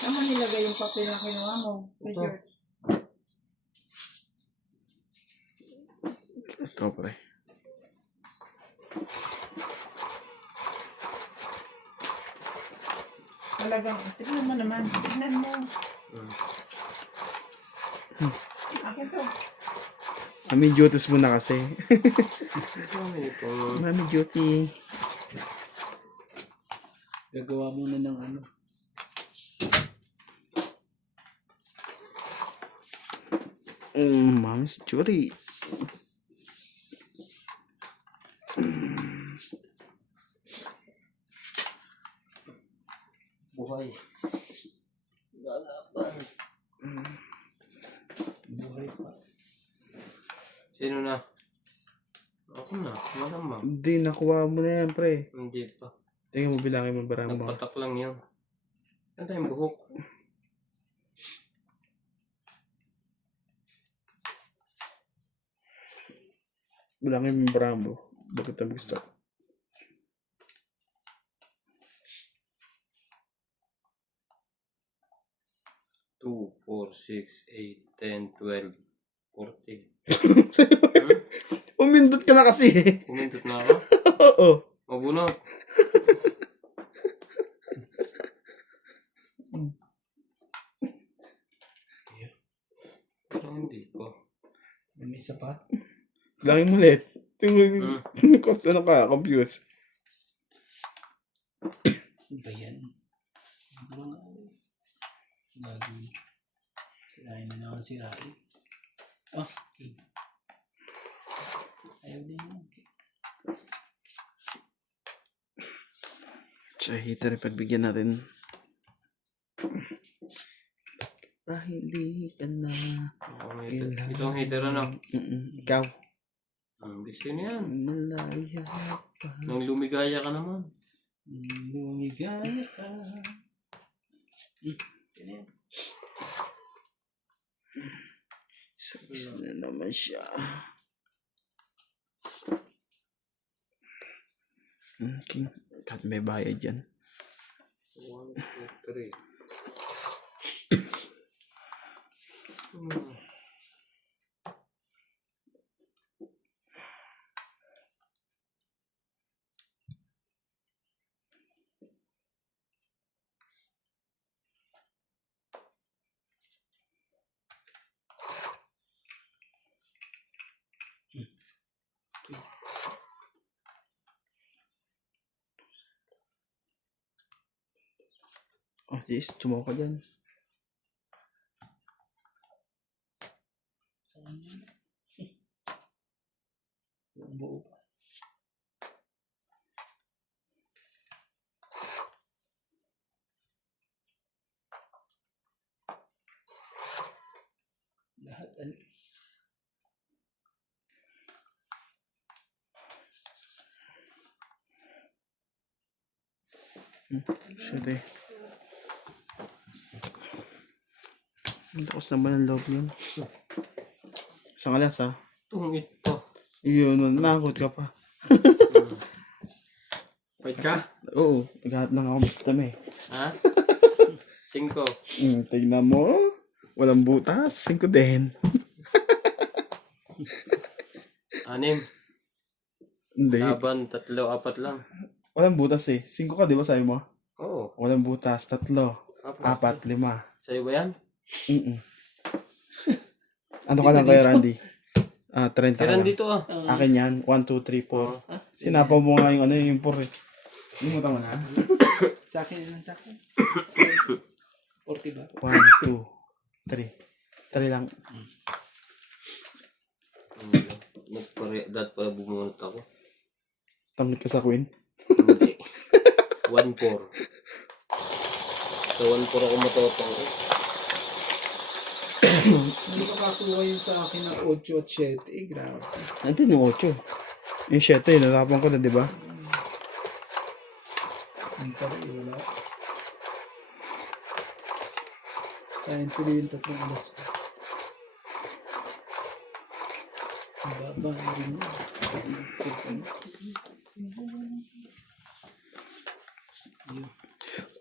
Saan mo nilagay yung papel na kinuha mo? Ito. Ito, pre. Talagang, tignan mo naman. Tignan mo. Akin to. Mami duties mo na kasi. Ito. Mami duty. Gagawa muna ng ano. Mom's duty. Buhay. Lalaban. Buhay pa. Sino na? Ako na. Malamang. Hindi, nakuha mo na yan, pre. Hindi pa. Tingnan mo, bilangin mo barang mo. Nagpatak lang yun. Saan tayong buhok? Bilangin mo barang mo. Bakit ang gusto? Two, 4, 6, 8, 10, 12, 14. Umindot ka na kasi. Pumindot na ako? Oo. Mabunot. Parang hindi pa. May isa pa? Bilangin mo ulit. Tingnan mo, kasi ano ka, confused. Ano ba yan? Gagawin. Sirain na naman sirain. Oh, okay. Ayaw din yun. Sa heater, pagbigyan natin. Hindi ka na kailangan. Ito ang heater ano? Ikaw. Ang gusto niyan. Malaya pa. Nang lumigaya ka naman. Lumigaya ka. Ganyan. Sabis na naman siya. Okay. Kahit may bayad yan. 1, 2, 3. Oh, yes. Tumawa ka dyan. Yung buo pa. Lahat ano? Shit eh. Ang lakas naman ang loob yun. Isang alas ha. Tungit pa. Yun, nakakot ka pa. Wait ka? Oo, naghahanap lang ako magtama eh. Ha? 5. Tignan mo. Walang butas. 5 din. 6. Hindi. Laban, 3, 4 lang. Walang butas eh. 5 ka, di ba sabi mo? Oo. Walang butas. 3, 4, 5. Sa'yo ba yan? Ano ka lang kay Randy? 30 ka Kailan lang. dito ah? Akin yan. 1, 2, 3, 4. Sinapaw mo nga yung ano yung 4 eh. Limutan mo na. Sa akin yun, sa akin. 40 ba? 1, 2, 3. 3 lang. Dahil pala bumunot ako. Tangit ka sa Queen. Hindi. 1-4. Sa 1-4 ako matotong eh. Hindi makakuha yun sa akin ng 8 at 7. Grabe. Nandun yung 8. Yung 7 yun. Natapang ko na, di ba? Ang pala wala. Sayang tuloy yung 3 alas ko. Ang baba na rin yun.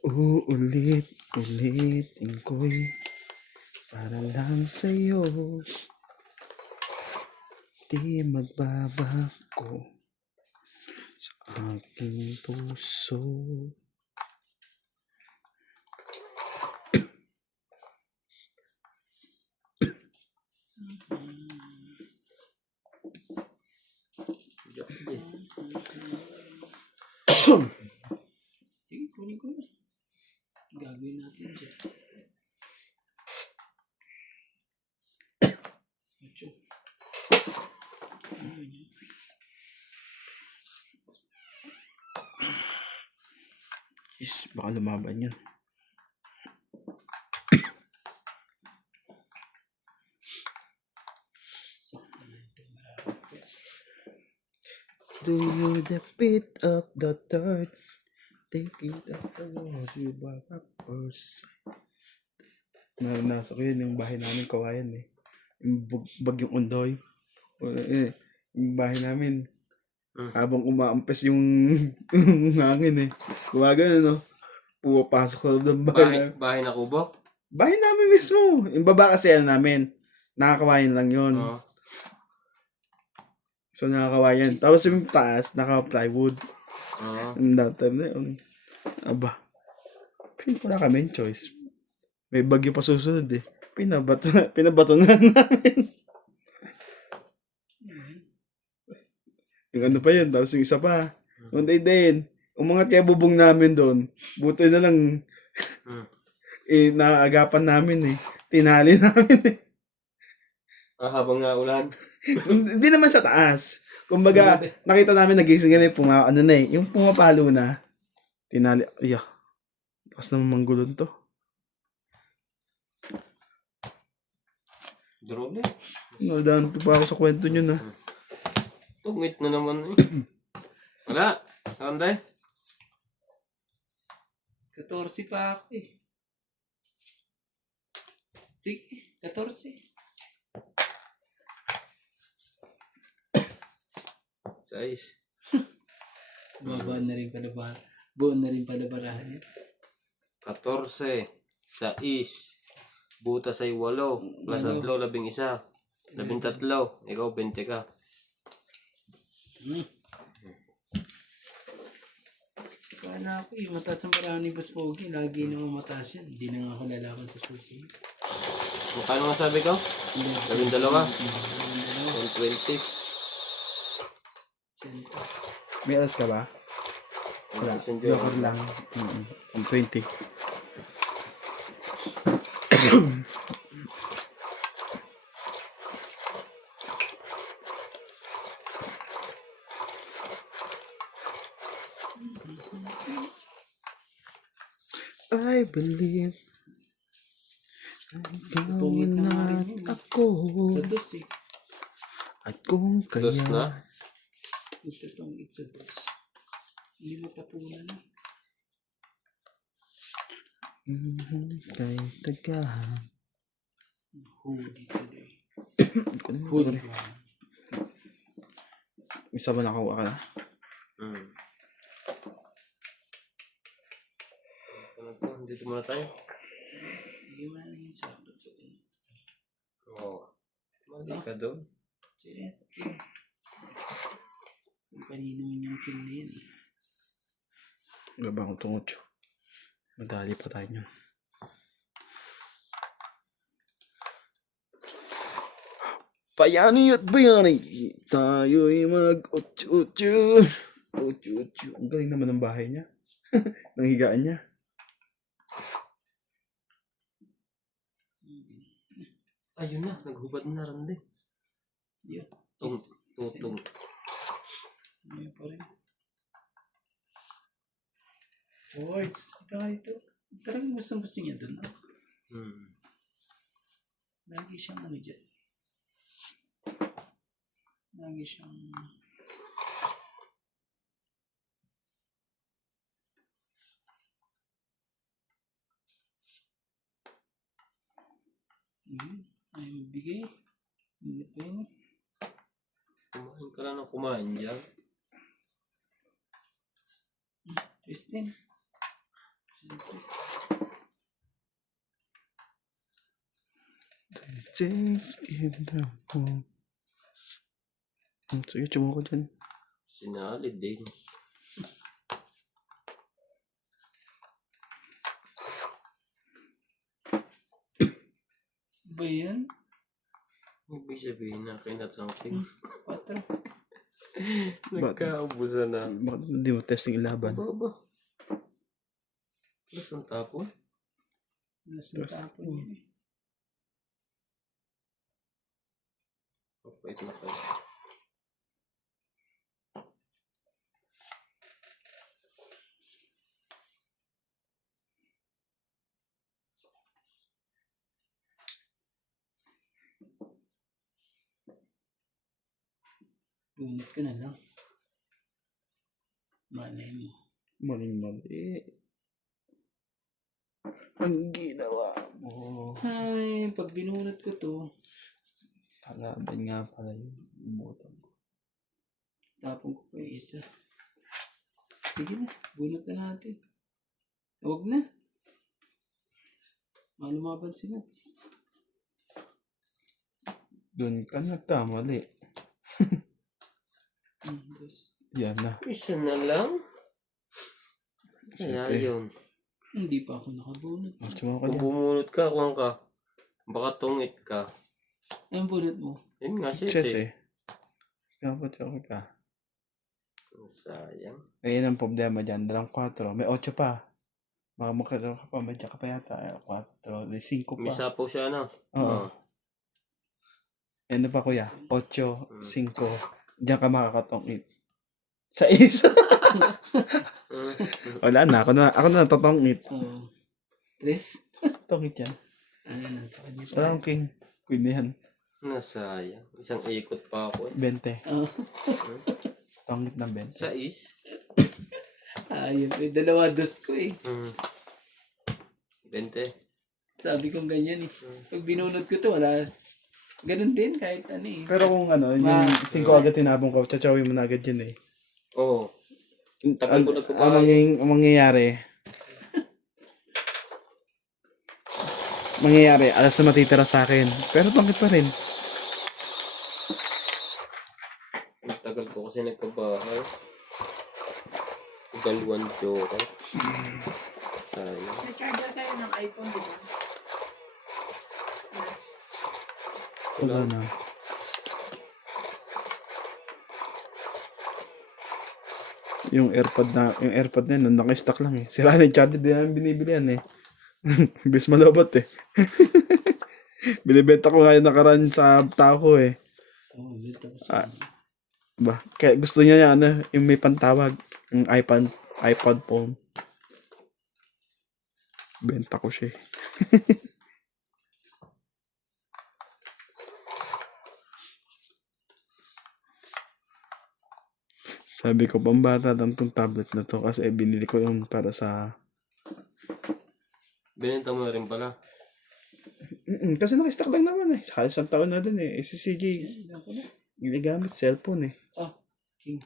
Uulit Ulitin ko'y para lang sa'yo. Di magbabago sa aking puso. Sige, kunin ko na. Gagawin natin dyan. Medyo. Ayun yun. Is, baka lumaban yun. Sakto na ito. Marami. Do you the beat of the third? Take it up the wall, you back up first. Nasa ko yun, yung bahay namin, Kawayan eh. Yung bagyong Undoy. Yung bahay namin, habang umaampes yung, yung hangin eh. Kumagan ano, pumapasok sa loob ng bahay namin. Bahay na kubo? Bahay namin mismo. Yung baba kasi ano namin, nakakawayan lang yun. Oo. So nakakawayan. Tapos yung taas, naka-plywood. Oo. And that time na yun. Aba. Wala kami choice. May bagyo pa susunod eh. Pinabato na namin. Yung ano pa yun. Tapos yung isa pa. Yung din. Umangat kaya bubong namin doon. Buti na lang naagapan namin eh. Tinali namin eh. Habang naulan. Hindi naman sa taas. Kumbaga, nakita namin nagising kami, yung pumapalo na. Tinali, lakas naman manggulon to. Drobe. Nadaan pa ako sa kwento nyo na. Tungit na naman eh. Wala. Kanday. 14 pa ako eh. Sige, 14. Sais. Buwan na rin pala buwan na rin pala barahan niya. 14. 6. Butas ay 8. Plus 3, 11. 13. Ikaw 20 ka. Kala ko eh, mataas ang barahan ni Boss Pogi. Lagi naman mataas yan. Hindi na nga ako lalaban sa susi. Magkano nga sabi ko? 12. 120. May alas ka ba? Wala. Joker lang. 120. I believe ikaw Pungit na nga na rin yun. ako. Sa dos eh. At kung Dos kaya na? Ito tong it's a dos. Hindi matapunan na. kay tagahan. Hoodie today. Ko na Hoodie. Isa ba nakakuha ka na? Dito muna tayo. Hindi mo na yung sakto to eh. Oo. Mali ka doon. Sige, king. Kung kanino man yung king na yun eh. Gaba akong tungod. Madali pa tayo nyo. Bayani at bayani, tayo'y mag-utsu-utsu. Utsu-utsu. Ang galing naman ng bahay niya. Ng higaan niya. Ayun na. Naghubad na rin din. Yun. Tutong. Ngayon pa rin. Words. Ito. Talagang gusto niya doon. No? Lagi siyang ano dyan. Lagi siyang... Ay, magbigay. Hindi pa yun. Kumain ka lang ng kumain dyan. Tristan. Tris. 16 na ako. Sige, tsumuko dyan. Sinalid din. Ba yan? Ibig sabihin na kinat something. 4. Nagkaubusan na. Bakit hindi mo testing ilaban? Aba. Mas ang tapon? Nasa tapon yan eh. Wait na kayo. Bunot ka na lang. Malay mo. Maling-mali. Ang ginawa mo. Ay, pag binunot ko to, Kalaban nga pala yun. Umutang. tapon ko pa yung isa. Sige na, bunot na natin. Huwag na. Malumaban si Nats. Doon ka nagkamali. Boss. Yan na. Isa na lang? Kaya Siyempre. yun. Hindi pa ako nakabunot. Tsumuko Kung dyan. bumunot ka, kuwang ka. Baka tungit ka. Ay, ang bunot mo. Yun nga, shit Shit eh. eh. Dapat ako ka. Sayang. Ngayon ang problema dyan. Dalang 4. May 8 pa. Mga makalaw ka pa. Madya ka pa yata. 4. May 5 pa. May sapaw siya na. Oo. Ano pa kuya? 8, 5. Diyan ka makakatongit. Sa isa. Wala na. Ako na tatongit. Oo. Tres? Tongit yan. Ayan, nasa kanya pa. Wala akong king. Queen na yan. Nasayang. Isang ikot pa ako eh. 20. Oo. Tongit ng 20. Sais. Ayun, may dalawa dos ko eh. 20. Sabi kong ganyan eh. Pag binunot ko to, wala. Ganun din, kahit ano eh. Pero kung ano, yung 5 agad tinabong ko, tsachawin mo na agad yun eh. Oo. Tagal ko Ang nagpapahay. mangyayari, alas na matitira sa akin. Pero tongit pa rin. Tagal ko kasi nagpabahay. Dalawang joker. Sayang. May charger kayo ng iPhone, di ba? Wala na. Yung AirPod na yun, naka-stock lang eh. Sira na yung charger, di namin binibili yan eh. Bis malabot eh. Binibenta ko ngayon nakaraan sa tao ko eh. Oo, dito ko sa Ba, kaya gusto niya yan, yung may pantawag, yung iPod phone. Benta ko siya eh. Sabi ko, pambata lang tong tablet na to kasi binili ko yun para sa... Binenta mo na rin pala. Kasi naka-stock lang naman eh. Halos isang taon na din eh. Si CJ, ginagamit cellphone eh. Ah, king.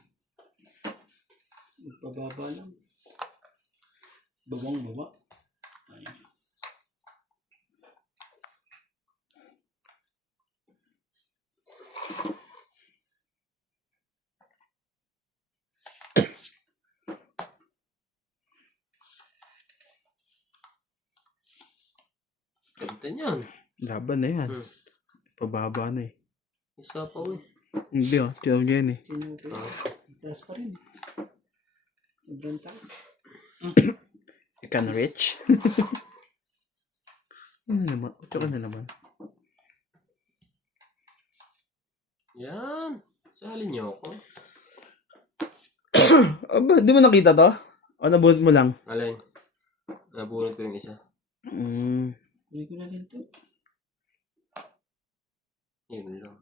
Magpababa lang. Babang baba. Ayun. Ganda niyan. Laban na yan. Pababa na eh. Isa pa eh. Hindi oh, tinawag niya yan eh. Sino ko? Taas pa rin. Sobrang taas. You can reach. Ano naman? Tsaka na naman. Yan. Sali niyo ako. Aba, di mo nakita to? O nabunot mo lang? Alin. Nabunod ko yung isa. Kunin ko na din to. Yun lang.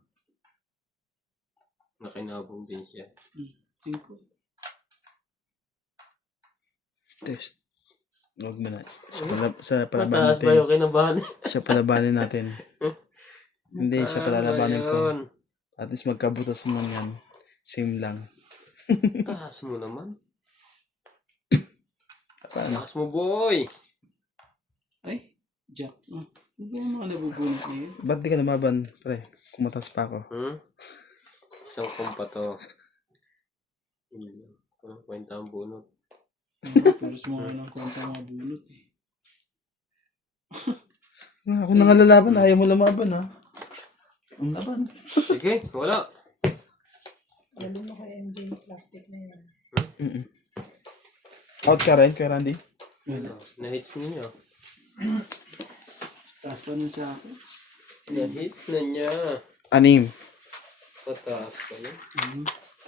Nakinabong din siya. 5. Test. Huwag mo na. Siya palabanin Mataas ba natin. yung kinabahan? Siya palabanin natin. Hindi, siya palalabanin ko. Yun. At least magkabutas naman yan. Same lang. Taas mo naman. Paano? Taas mo boy. Ay, Jack. Hindi mo mga nabubunot na yun. Ba't di ka lumaban, pre? Kumatas pa ako. Isang kumpa to. Kwenta ang bunot. Puros mo nga ng kwenta mga bunot eh. Ako na nga lalaban, ayaw mo lumaban ha. Ang laban. Sige, wala. Lalo mo kay MJ yung plastic na yun. Out ka rin, kay Randy? Na-hits niya. Taas pa nun sa akin. Na-hits na niya. 6. Pataas pa yun.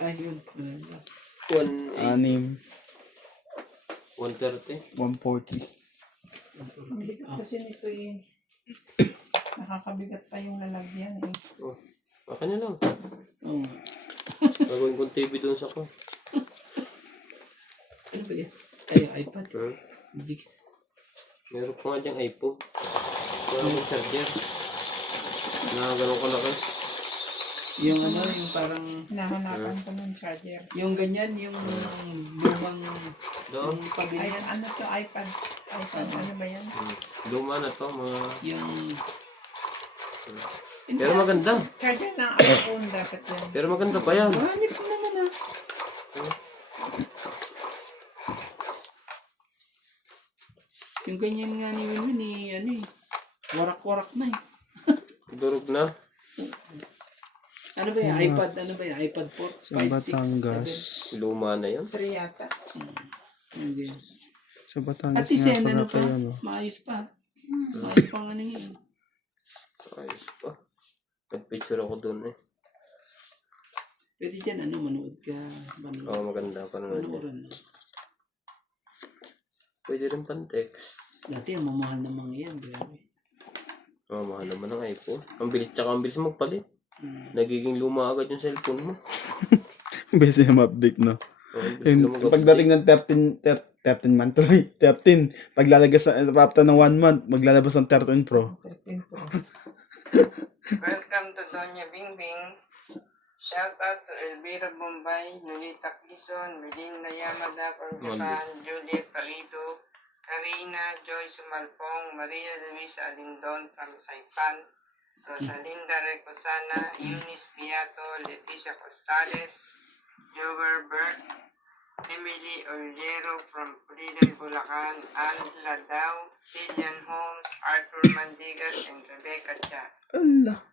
Ay, yun. 180. 6. 130. 140. Hindi ko kasi nito eh. Nakakabigat pa yung lalagyan eh. Oh, baka niya lang. Oo. Gagawin kong TV doon sa ko. Ano ba yan? Ay, iPad. Hindi. Meron pa nga diyang iPhone. Wala akong charger. Ganun kalaki. Yung ano, yung parang... Hinahanapan ko ng charger. Yung ganyan, yung lumang... Doon. Yung pag Ay, ano to? iPad. iPad, ano ba yan? Luma na to, mga... Yung... Pero maganda. Charger ng iPhone dapat yan. Pero maganda pa yan. Marami pa naman ah. Yung ganyan nga ni Winwin eh, ano eh. Warak-warak na eh. Durog na. Ano ba yan? iPad, ano ba yan? iPad 4? Sa Batangas. Luma na yan. 3 yata. Hindi. Sa Batangas At least nga yan, pala ano pa? kayo, no? Maayos pa. Maayos pa nga yun. Ayos pa. Nag-picture ako dun eh. Pwede dyan, ano, manood ka. Oo, maganda pa naman yan. Panoorin. Pwede rin pan-text. Dati, ang mamahal ng mga yan. Grabe. Oo, mahal naman ang iPhone. Ang bilis, tsaka ang bilis magpalit. Nagiging luma agad yung cellphone mo. Base na ma-update, no? Oo, bilis Yung lang mag-update. pagdating ng 13 month, 13. Paglalagay sa, after ng 1 month, maglalabas ng 13 Pro. 13 Pro. Welcome to Sonia Bingbing. Shout out to Elvira Bombay, Lolita Quezon, Melinda Yamada from Japan, Juliet Parido, Karina Joy Sumalpong, Maria Luisa Alindon from Saipan, Rosalinda Recosana, Eunice Piato, Leticia Costales, Jover Bert, Emily Ollero from Pulilan, Bulacan, Anne Ladao, Lilian Holmes, Arthur Mandigas, and Rebecca Cha. Allah.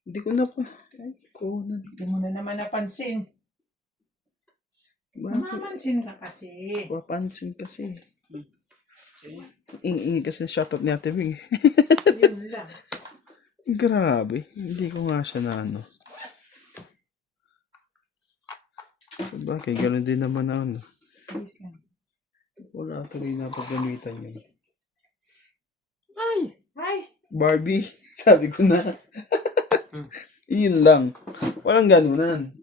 Hindi ko na pa. Ay, kunan. Hindi mo na naman napansin. Bakit? Mamansin ka kasi. Papansin kasi. Sige. Ingi kasi shoutout ni Ate Bing. Yun lang. Grabe. Hindi ko nga siya na ano. Sabagay, gano'n din naman na ano. Please lang. Wala tuloy na paggamitan yun. Ay! Barbie, sabi ko na. Iyon lang. Walang ganunan.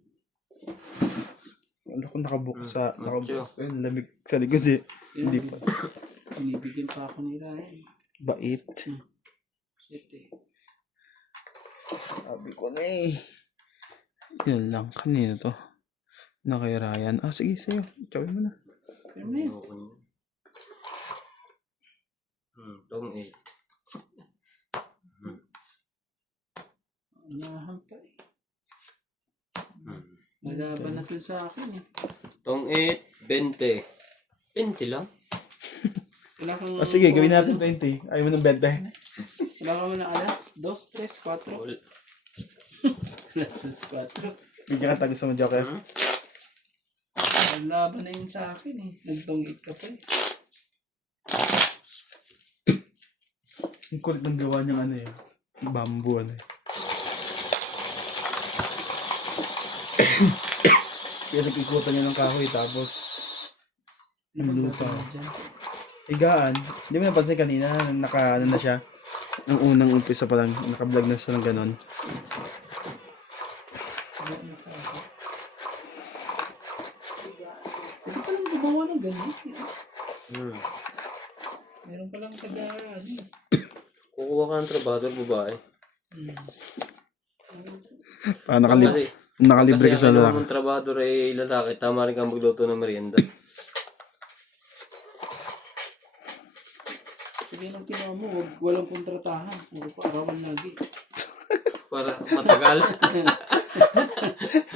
Wala ko nakabukas sa... Nakabukas. Ayun, lamig sa likod eh. Hindi pa. Binibigyan pa ako ni Ryan. Bait. Shit eh. Sabi ko na eh. Yun lang. Kanina to. Na kay Ryan. Ah, sige, sa'yo. Chawin mo na. Pero na yun. Tong eh. Unahan pa eh. Malaban na to sa akin eh. Tong 8, 20. 20 lang. Wala kang... Ah, sige, gawin natin 20. Ayaw mo ng bedtime. Wala ka mo na alas 2, 3, 4. Alas 2, 4. Bigyan ka tago sa mga joker. Laban na yun sa akin eh. Nagtong-8 ka pa eh. Ang kulit ng gawa niyang ano eh. Bamboo ano eh. Kaya nag-ikutan niya ng kahoy tapos yung lupa. Higaan. Hindi mo napansin kanina, naka ano na siya. Ang unang umpisa pa lang, naka-vlog na siya ng ganon. Pwede pa lang gumawa ng ganun. Meron pa lang taga... Kukuha ka ng trabador, babae. Nakalibre ka sa Kasi lalaki. ang trabador ay lalaki, tama rin kang magluto ng merienda. Sige nang kinuha mo, walang kontratahan. Puro paarawan lagi. Para matagal.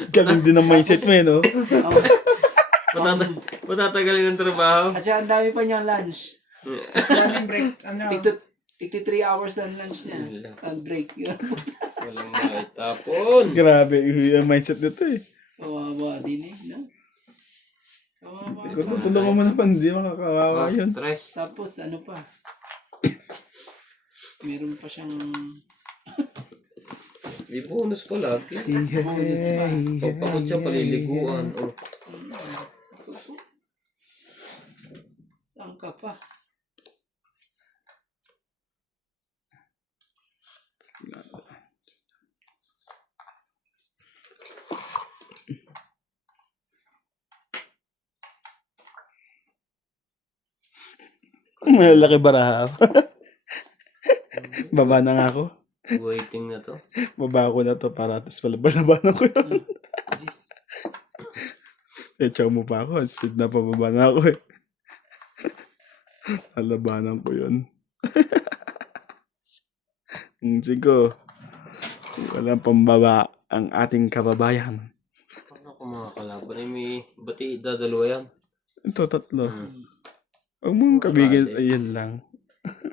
Galing din ang mindset mo, no? Matatagalin ng trabaho. At saka ang dami pa niyang lunch. Maraming break. Ano? Tigti 3 hours na lunch niya. Mm. Ang break. Walang maitapon. Grabe, yung mindset nito eh. Kawawa din eh. No? Kawawa. Kung tutulungan mo naman, hindi makakawawa yun. Stress. Tapos ano pa? Meron pa siyang May bonus pa lagi. bonus pa. Pagpakot siya, paliliguan. Oh. Saan ka pa? Malaki baraha. Baba na nga ako. Waiting na to. Baba ko na to para atas palaban ko yun. Jeez. Chow mo pa ako. Sid na pababa na ako eh. Alabanan ko yun. Sigo. Walang pambaba ang ating kababayan. Ano ko mga kalaban? Ay may bati dadalawa yan. Ito, tatlo. Huwag mong kabigin. Ayan lang.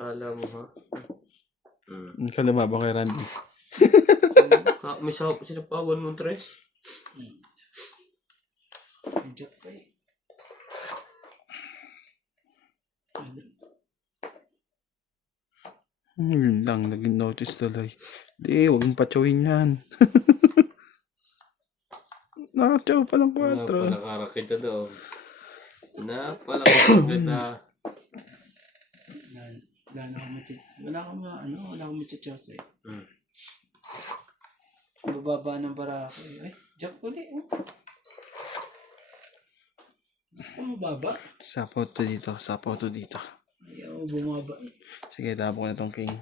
Alam mo ha. Ikaw lumabang kay Randy. May sinapawan mong tres. Jack pa eh. Yun lang, naging notice tuloy. Di, huwag mong patsawin yan. Nakatsaw pa ng 4. Napalakarakita doon. Napalakarakita. Wala akong matchachaw sa'yo. Bababa ng barako eh. Ay, Jack ulit. Oh. Gusto ko mababa. Sapaw to dito. Ayaw bumaba. Sige, tabo ko na tong king.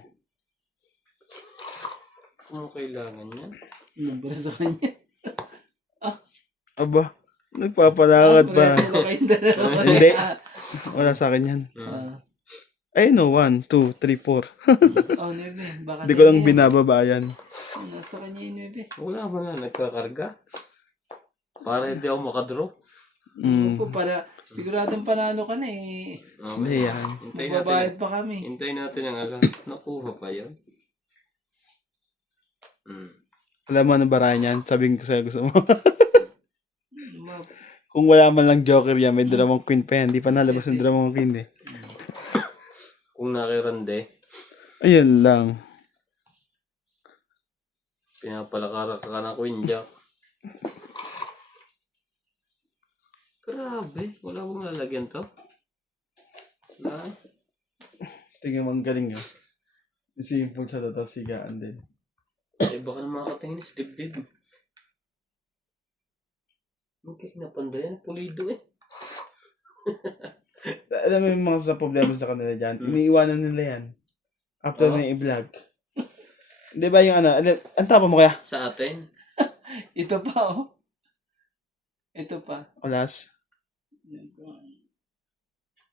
Kung kailangan yan. Numbra sa kanya. Aba, nagpapalakad pa. Sila kayong dalawa. Hindi. Wala sa akin yan. Ay no, 1, 2, 3, 4. Oh, Nebe. Baka Hindi ko lang binababa yan. nasa kanya yung Nebe. Wala mo na nagkakarga. Para hindi ako makadraw. Ako para siguradong panalo ka na eh. Hindi yan. Magbabayad pa kami. Hintayin natin ang aga. Nakuha pa yan. Alam mo ano barahan yan? Sabihin ko sa'yo gusto mo. Kung wala man lang joker yan, may dalawang queen pa yan. Di pa nalabas ng dalawang queen eh. Kung nakirande, Ayun lang. pinapalakarak ka na Queen Jack. Grabe, wala mong lalagyan to. Wala. Tingnan mo ang galing ah. Simple sa totoo, sigaan din. Eh baka naman makatingin sa dibdib. Bakit napandayan? Pulido eh. Alam mo yung mga sa problema sa kanila dyan, iniiwanan nila yan. After na yung i-vlog. Di ba yung ano, ang tapa mo kaya? Sa atin? Ito pa oh. Ito pa. Olas.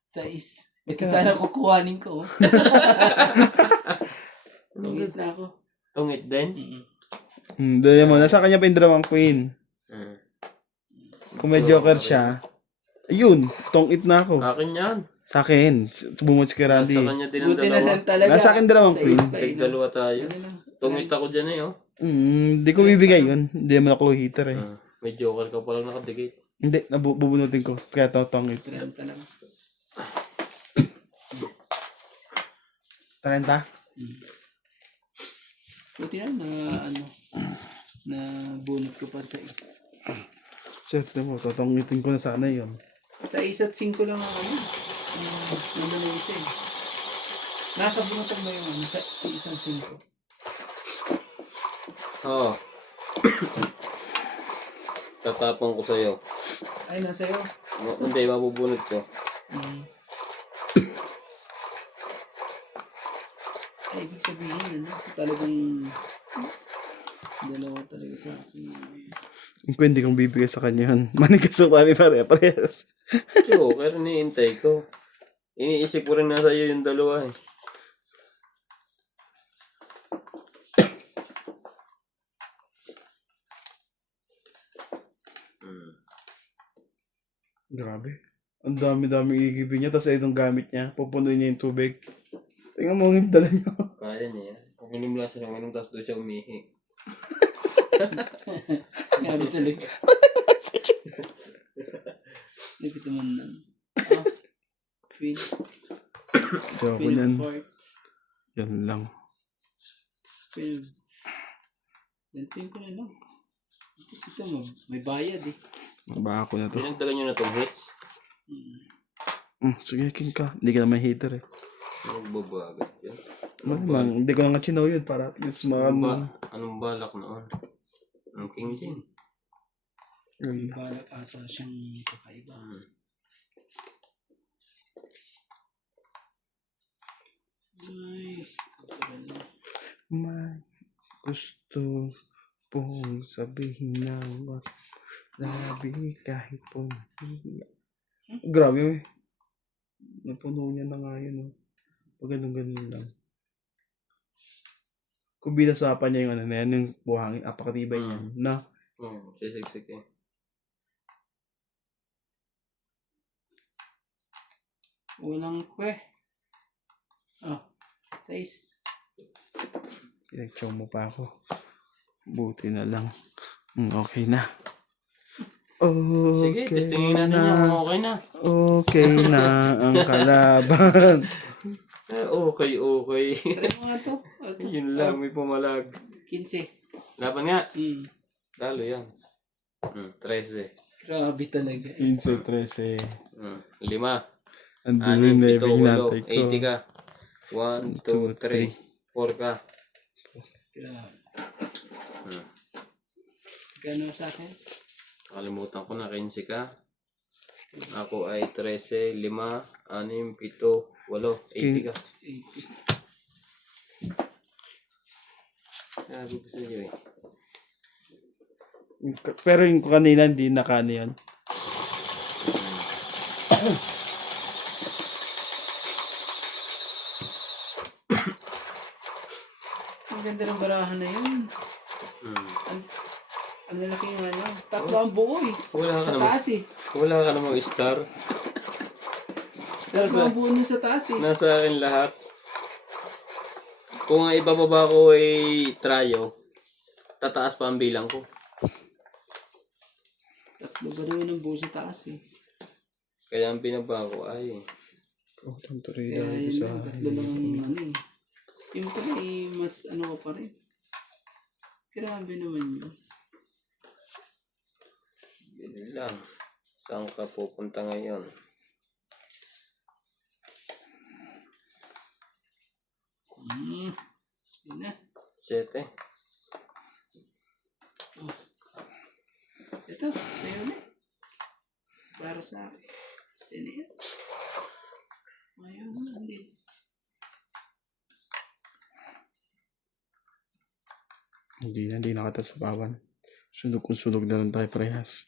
6. Ito sana kukuhanin ko. Tungit na ako. Tungit din? Dali mo, nasa kanya pa yung dalawang queen. Kung may joker siya, ayun, tongit na ako. Akin yan. Sa akin, bumuts kay Randy. Nasa kanya din ang Buti na dalawa. lang talaga. Nasa akin dalawang queen. Dalawa tayo. Ano lang. Tungit ako dyan eh oh. Hindi ko bibigay yun. Hindi naman ako hitter eh. May joker ka palang nakadikit. Hindi, bubunutin ko. Kaya tongit. 30 lang. 30? Buti na na bunot ko pa sa is. Shit, mo, totongitin ko na sana yun. Sa 1 at 5 lang ako yun. Naman na isa eh. Nasa bunutan mo yung sa isang 5. Oo. Tatapang ko sa'yo. Ay, nasa'yo. Hindi, mabubunot ko. Ay, ibig sabihin, talagang dalawa talaga sa akin. Kung hindi kong bibigay sa kanya yun, manigas sa kami pare-parehas. Joker, niintay ko. Iniisip ko rin nasa iyo yung dalawa eh. Grabe. Ang dami-dami igibin niya, tapos itong gamit niya, pupunuin niya yung tubig. Tingnan mo yung dala niya. Kaya niya. Kung inom lang siya ng inom, tapos doon siya umihi. Grabe talaga. Lapit naman lang. Feel. Joke Feel yan. part. Yan lang. Feel. Gantiin ko na lang. Tapos ito, may bayad eh. Magbako na to. Dinagdagan nyo na itong hits. Sige, king ka. Hindi ka naman hater eh. Magbabagat yan. Hindi ko na nga chinaw yun para at least Anong balak noon? Ang king din. May balak ata siyang kakaiba. Ay, kapal na. May gusto pong sabihin na grabe kahit po mahihiya. Grabe eh. Napuno niya na nga yun. Pag ganun lang. Kung binasapan niya yung ano na yan, yung buhangin, apakatibay niya. Na, Sisiksik eh. Walang kwe. Oh, 6. pinagtsaw mo pa ako. Buti na lang. Okay na. Sige, Okay testingin natin na. yan kung okay na. Okay na ang kalaban. Okay. Try mo nga to. Yun lang, may pumalag. 15. Laban nga. Hmm. Lalo yan. 13. Grabe talaga. 15, 13. 5. Andun na yung hinatay ko. 80 ka. 1, 2, 3. 4 ka. Grabe. Gano'n sa akin? Nakalimutan ko na 15 ka. Ako ay 13, 5, 6, 7, 8. 80 ka. 80. Sabi ko sa iyo eh. Pero yung kanina hindi nakano yun. Ang ganda ng barahan na yun. Ang lalaki nga na. Tatlo ang buo eh. Wala ka Sa naman. taas eh. Wala ka namang star. Tatlo ang buo niya sa taas eh. Nasa akin lahat. Kung ang ibababa ko ay tryo, tataas pa ang bilang ko. Tatlo ba naman ang buo sa taas eh. Kaya ang binaba ko ay Kaya yun lang. Tatlo lang ang ano eh. Yung pala eh, mas ano ko pa rin. Grabe naman yun. yun lang. Saan ka pupunta ngayon? Yun na. 7. Ito, sa'yo na. Para sa akin. Sa'yo na yan. Ayaw na, hindi. Hindi nakatasapawan. Sunog kung sunog na lang tayo parehas.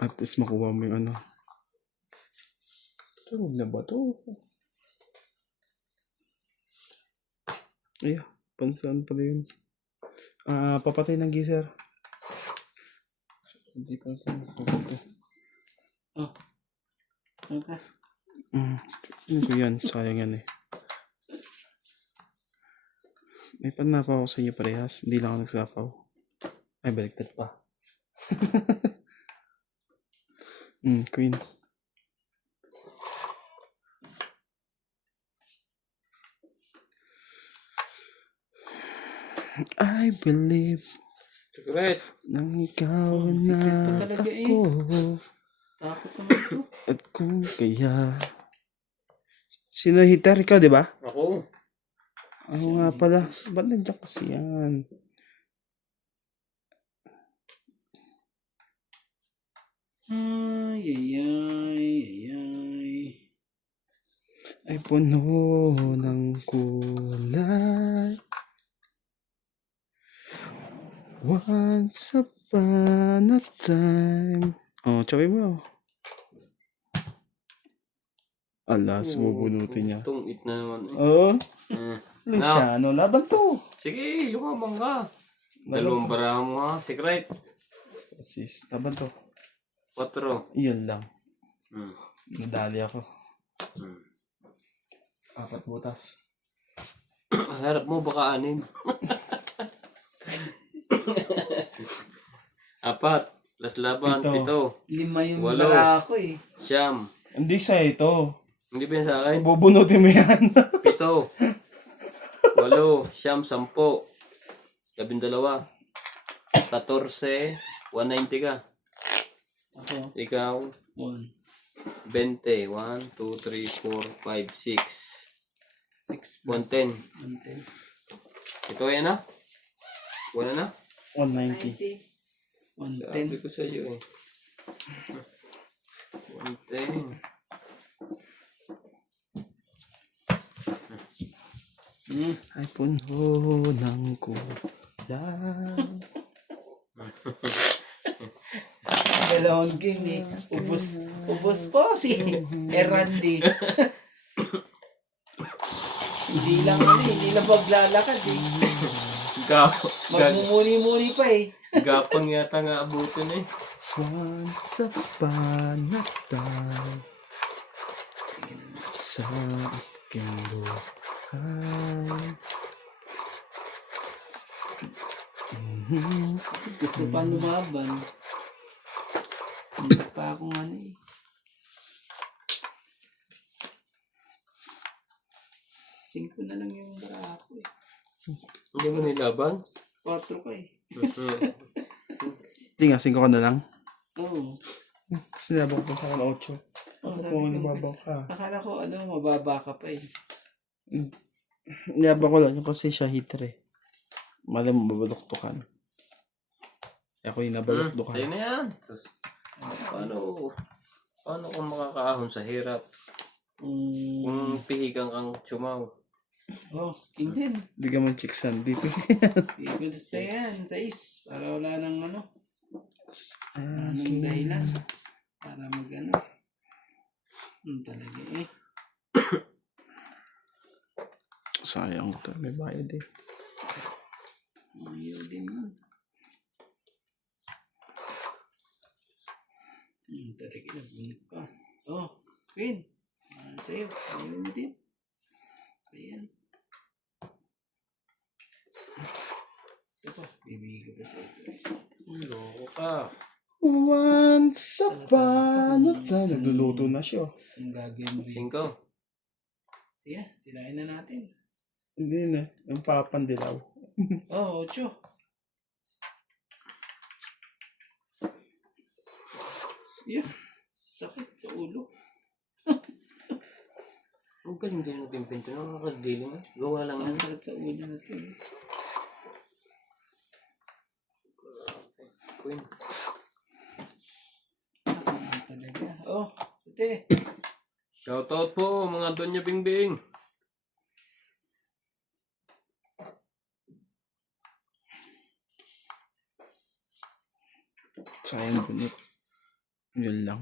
At least makuha mo yung ano. Tulog na ba to? Ay, pansaan pala yun. Papatay ng geyser. Hindi pa ito. Oh. Ano ka? Ano ko yan? Sayang yan eh. May panapaw ako sa inyo parehas. Hindi lang ako nagsapaw. Ay, baliktad pa. Queen. I believe Secret. nang ikaw secret pa na talaga eh. ako. Takot naman ito. At kung kaya... Sino hitar? Ikaw, di ba? Ako. Ako nga pala. Ba't nandiyan kasi yan? Ay. Ay puno ng kulay. Once upon a time. Oh, tsabi mo. Alas, bubunutin niya. Tungit na naman. Oo. Eh. Luciano, laban to. Sige, lumabang ka. Dalawang baraha mo ha. Secret. Sis, laban to. 4. Yun lang. Hmm. Nadali ako. Hmm. 4 butas. Harap mo baka 6. 4. Plus laban, 7. 5 yung Walo. bara ko eh. Siyam. Hindi sa ito. Hindi ba yan sa akin? Bubunutin mo yan. 7. 8. Siyam, 10. 12. 14. 190 ka. Ako, Ikaw, 1. 20. 1, 2, 3, 4, 5, 6. 6 plus 110. 110. Ito yan na? Wala na? 190. 110. Sabi ko sa iyo eh. 110. Ay punho ng kulang. Dalawang game eh. Ubus po si Randy. Hindi lang maglalakad eh. Magmumuni-muni pa eh. Gapang yata nga abutin eh. Once upon a time sa aking buhay. Gusto pa lumaban. Hindi pa akong ano eh. Singko na lang yung bara ko eh. Hindi mo nilaban? 4 ka eh. Hindi nga, 5 ka na lang. Oo. Sinabang ko sa akin 8. Oh, sabi Kung ko, nababaw ka. akala ko mababa ka pa eh. Niyabang ko lang yung kasi siya hitter eh. Malam mo babaluktukan. Ako yung nabaluktukan. Sa'yo na yan. Sus, paano kung makakaahon sa hirap? Kung pihigang kang tsumaw. Oh, king din. Hindi ka man chiksan dito. Good sa yan, 6. Para wala nang anong dahilan. Para talaga eh. Sayang to. May bayad eh. Ayaw din yun. Talaga nabunod pa. Oh, Queen. Sa'yo. Ayaw mo din. Ayan. Ito, bibigay ko pa sa'yo. Loko ka. Once upon a time. Nagluluto na siya. Ang gagawin mo rin. 5. Sige, silahin na natin. Hindi na. Yung papandilaw. Oh, 8. Yeah. Sakit sa ulo. Ang galing-galing natin pinto. Nakakadiling eh. Gawa lang Ang yan. sakit sa ulo na ito eh. Queen. Talaga. Oh, ate. Shoutout po mga Donya Bingbing. Sayang bunot. Yun lang.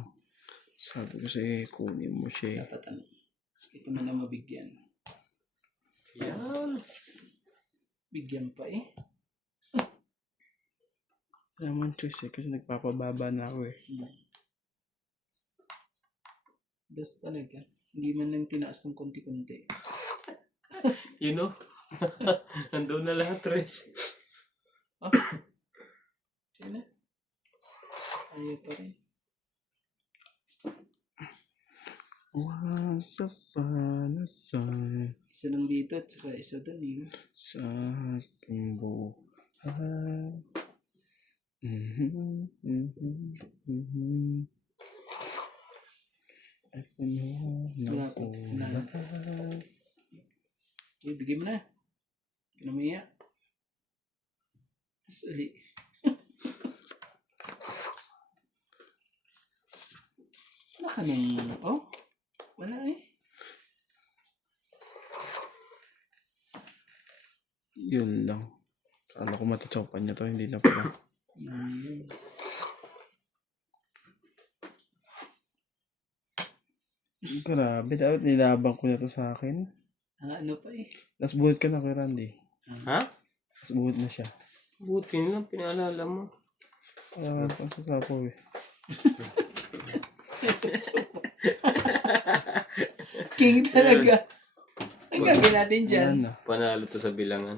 Sabi ko sa'yo, kunin mo siya eh. Dapat ito mo na mabigyan. Yan. Bigyan pa eh. Wala naman choice eh, kasi nagpapababa na ako eh. Das talaga. Hindi man lang tinaas ng konti-konti. You know? Nandun na lahat, Tres. Oh. Sige na. Ayaw pa rin. Once upon a time Isa lang dito at saka isa doon eh. sa aking buhay. Ay puno Wala ng pa. Wala na. kulang. Okay, bigyan mo na. Hindi ka na maiya. Tapos ali. Wala ka nung... Oh? Wala eh. Yun lang. Kala ko matutsopan niya to, hindi na pala. Grabe, dapat nilabang ko na to sa akin. Ano pa eh. Tapos buhat ka na kay Randy. Ha? Tapos buhat na siya. Buti lang, pinaalala mo. Pang sasapaw eh. King talaga. Ang gagawin natin dyan. Ano? Panalo to sa bilangan.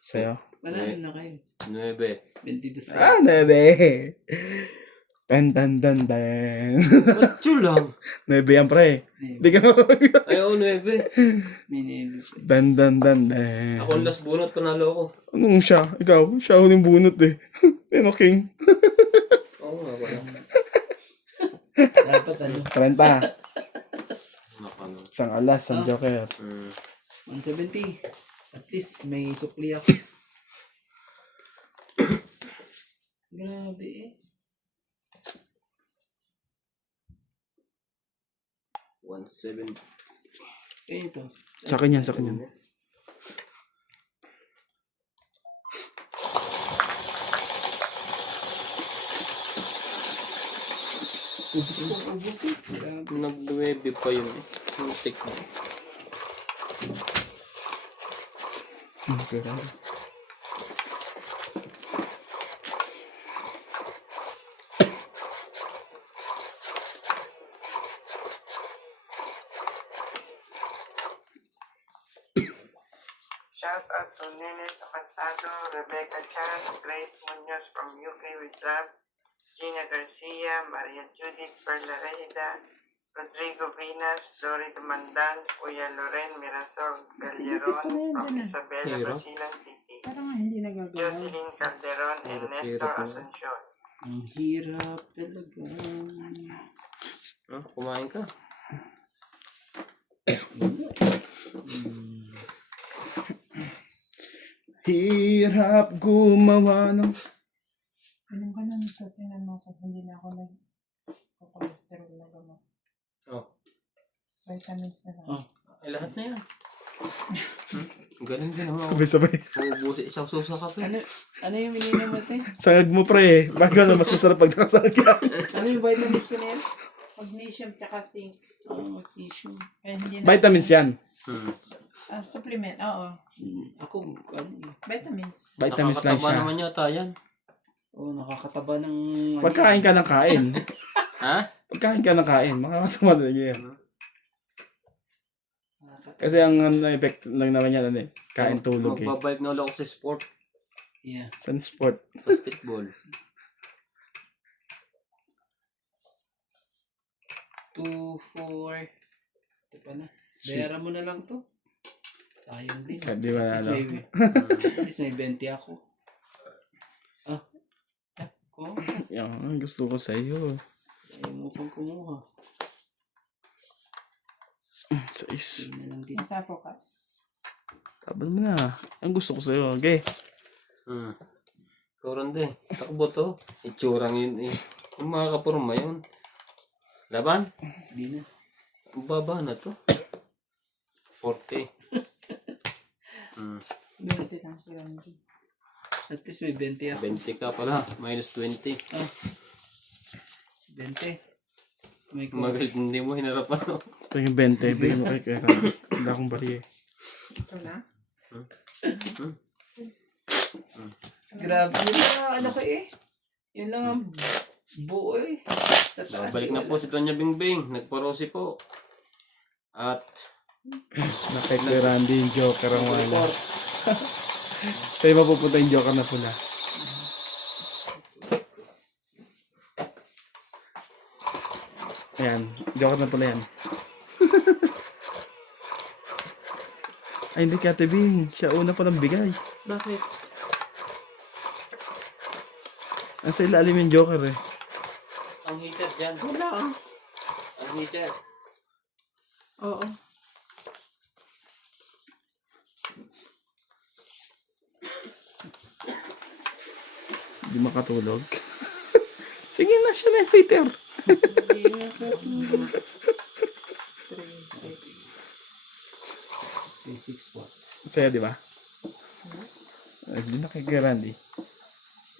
Sa'yo? Manalo na kayo. 9. 22 Ah, nebe! Tan tan tan tan. Atyo lang. Nebe yan, pre. Hindi ka Ayaw, 9. May name. tan tan tan tan. Ako ang last bunot, panalo ako. Anong siya? Ikaw? Siya huling bunot eh. Ano, King? Oo nga, wala. Dapat ano. 30. Nakano. Isang alas, isang joker. 170. At least may sukli ako. Grabe eh. 1-7. Kaya ito. Sa akin yan, sa akin yan. Ubus eh. Grabe. Nag-9 pa yun eh. Yung stick mo. Okay. Shout out to Nene Acansado, Rebecca Chan, Grace Munoz from UK with Love, Gina Garcia, Maria Judith Perla Reyda, Rodrigo Vinas, Dory Dumandan, Kuya Loren Mirasol Calderon from Isabela, Hero. Basilan City, Parang nga hindi nagagawa. Jocelyn Calderon and Nestor Asuncion. Ang hirap talaga. Kumain ka. Hirap gumawa ng... Anong ka na nito? Tingnan mo kung hindi na ako nag-cholesterol na gamot. Oh. Vitamins na lang. Oh. Ay, lahat na yan. Galing din naman ako. Sabay-sabay. Uubusin isang susa kape. Ano yung ininom natin? Sangag mo, pre. Bago na mas masarap pag nakasangag ka. Ano yung vitamins ko na yan? Magnesium tsaka zinc. Magnesium. Kaya hindi na. Vitamins yan. Supplement, oo. Ako, ano eh. Vitamins. Vitamins lang Nakakataba siya. naman yata yan. Oo, nakakataba ng... Pagkain ka ng kain. Ha? Pagkain ka ng kain, makakatama talaga yan. Kasi ang effect lang naman yan, ano eh. Kain tulog eh. Magbabalik na ulit ako sa sport. Yeah. San sport? Basketball. 2, 4. Ito pa na. Bayaran mo na lang to. Sayang din. Di ba At ano? least may 20 ako. Ah. Oh. Yan, gusto ko sa iyo. Ayaw mo pang kumuha. 6. Yun na lang din. Natapo ka. Tabal mo na. Ang gusto ko sa iyo. Okay. Ikaw rin din. Takbo to. Itsurang yun eh. Kung makakapurma yun. Laban? Hindi na. Ang baba na to. 40. 20 lang sila nito. At least may 20 ako. 20 ka pala. Minus 20. Ah. 20. May ko. Magalit hindi mo hinarapan. No? Paging 20, bigyan mo kay Kaya. Wala akong bari eh. Ito na. Grabe. Yun lang ang ano ko eh. Yun lang ang buo eh. Sa taas Balik eh, na po si Tonya Bingbing. Nagparosi po. At Nakay kay Randy yung joker ang wala. report. Sa'yo mapupunta yung joker na pula. Ayan, joker na pula yan. Ay, hindi Kate Bing. Siya una palang bigay. bakit? Nasa ilalim yung joker eh. Ang heater dyan. Wala. Ang heater. Oo. Hindi makatulog. Sige na siya na, Peter. 36 watts. Saya, di ba? Ay, hindi na kay Randy.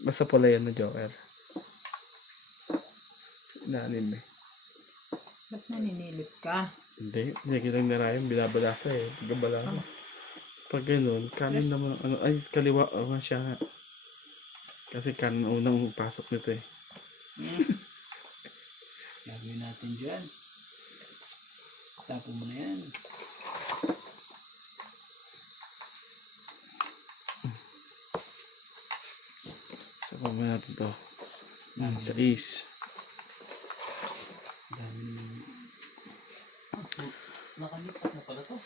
Basta pula yan na joker. Inanim eh. Ba't naninilip ka? Hindi kita narayan, binabalasa eh. Pagkabala mo. Pag ganun, kanin naman, ano, ay, kaliwa, nga siya nga. Kasi kanin unang pasok nito eh. Gagawin natin dyan. Tapo mo na yan. Saka ba natin to? Sa is. Nakalipat na pala to.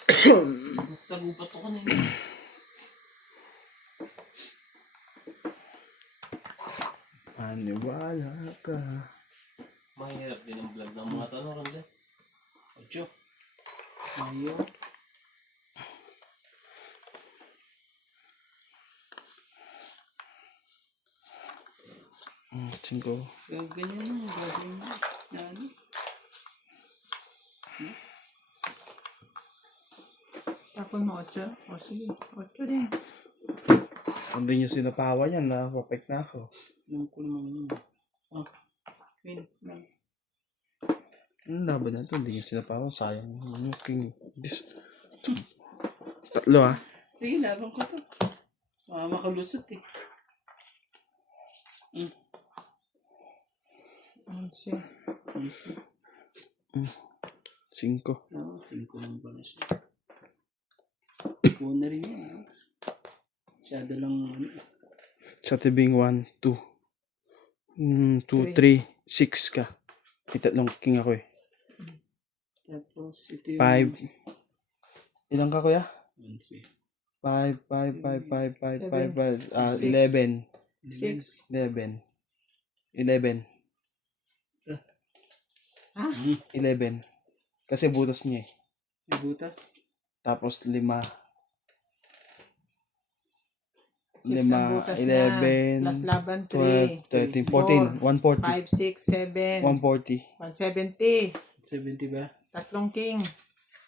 Tagupat ko kanina. Maniwala ka. Mahirap din ang vlog ng mga tanong kasi. 8. Mayo. Cinco. Ganyan mo. Gagawin mo. Yan. Tapon mo 8. O sige, 8 din. Kung di nyo sinapawan yan, napapek na ako. Alam ko naman yun. Oh. Queen. Lang. Ang laban na ito, hindi nyo sinapawan. Sayang. Ano, king. Tatlo ah. Sige, laban ko to. Makalusot eh. Onse. Cinco. Oo, 5 lang pala siya. Ikaw na rin yan. Masyado lang ano. Sa tibing 1, 2. 2, 3, 6 ka. May tatlong king ako eh. Tapos ito yung 5. Ilan ka kuya? 11. 5, 5, 5, 5, 5, 5, 5. 11. 6. 11. 11. Ha? 11. Kasi butas niya eh. May butas. Tapos 5. 6 ang butas na. 11, Plus laban 12, 3. 13, 14. 140. 5, 6, 7. 140. 170. 70 ba? Tatlong king.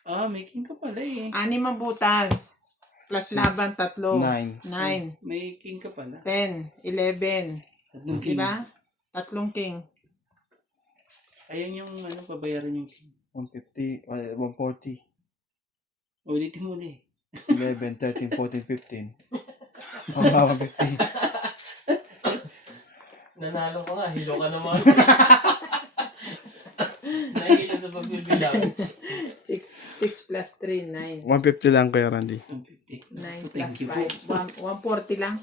Ah, may king ka pala eh. 6 ang butas. Plus laban 3. 9. 9. May king ka pala. 10. 11. Tatlong king. Diba? Tatlong king. Ayan yung ano, pabayaran yung king. 150, 140. Ulitin mo ulit. 11, 13, 14, 15. 150. Nanalo ka nga, hilo ka naman. Nahilo sa pagbibilang. 6 plus 3, 9. 150 lang Kuya Randy. 150. 9 plus Thank you po. 5. 140 lang.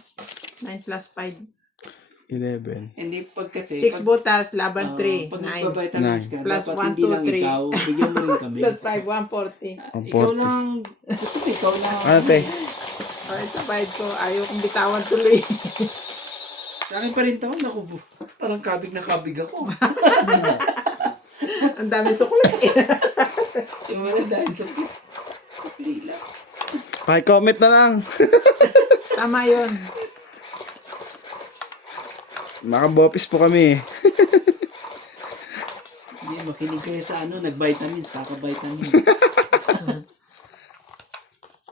9 plus 5. 11. Hindi pag kasi. 6 butas, laban 3. Pag 9. nagpa-vitamins ka, Plus dapat 1, hindi 2, lang 3. ikaw. Bigyan mo rin kami. Plus 5, 140. Ikaw 140. lang. Ikaw lang. Ano te? Okay, sa bayad ko. Ayaw kong bitawan tuloy. Sa akin pa rin taon. Naku, parang kabig na kabig ako. Ang dami sukulit eh. Yung wala dahil sa lila. Pa-comment na lang. Tama yun. Makabopis po kami. Hindi, makinig kayo sa ano, nag-vitamins, kaka-vitamins.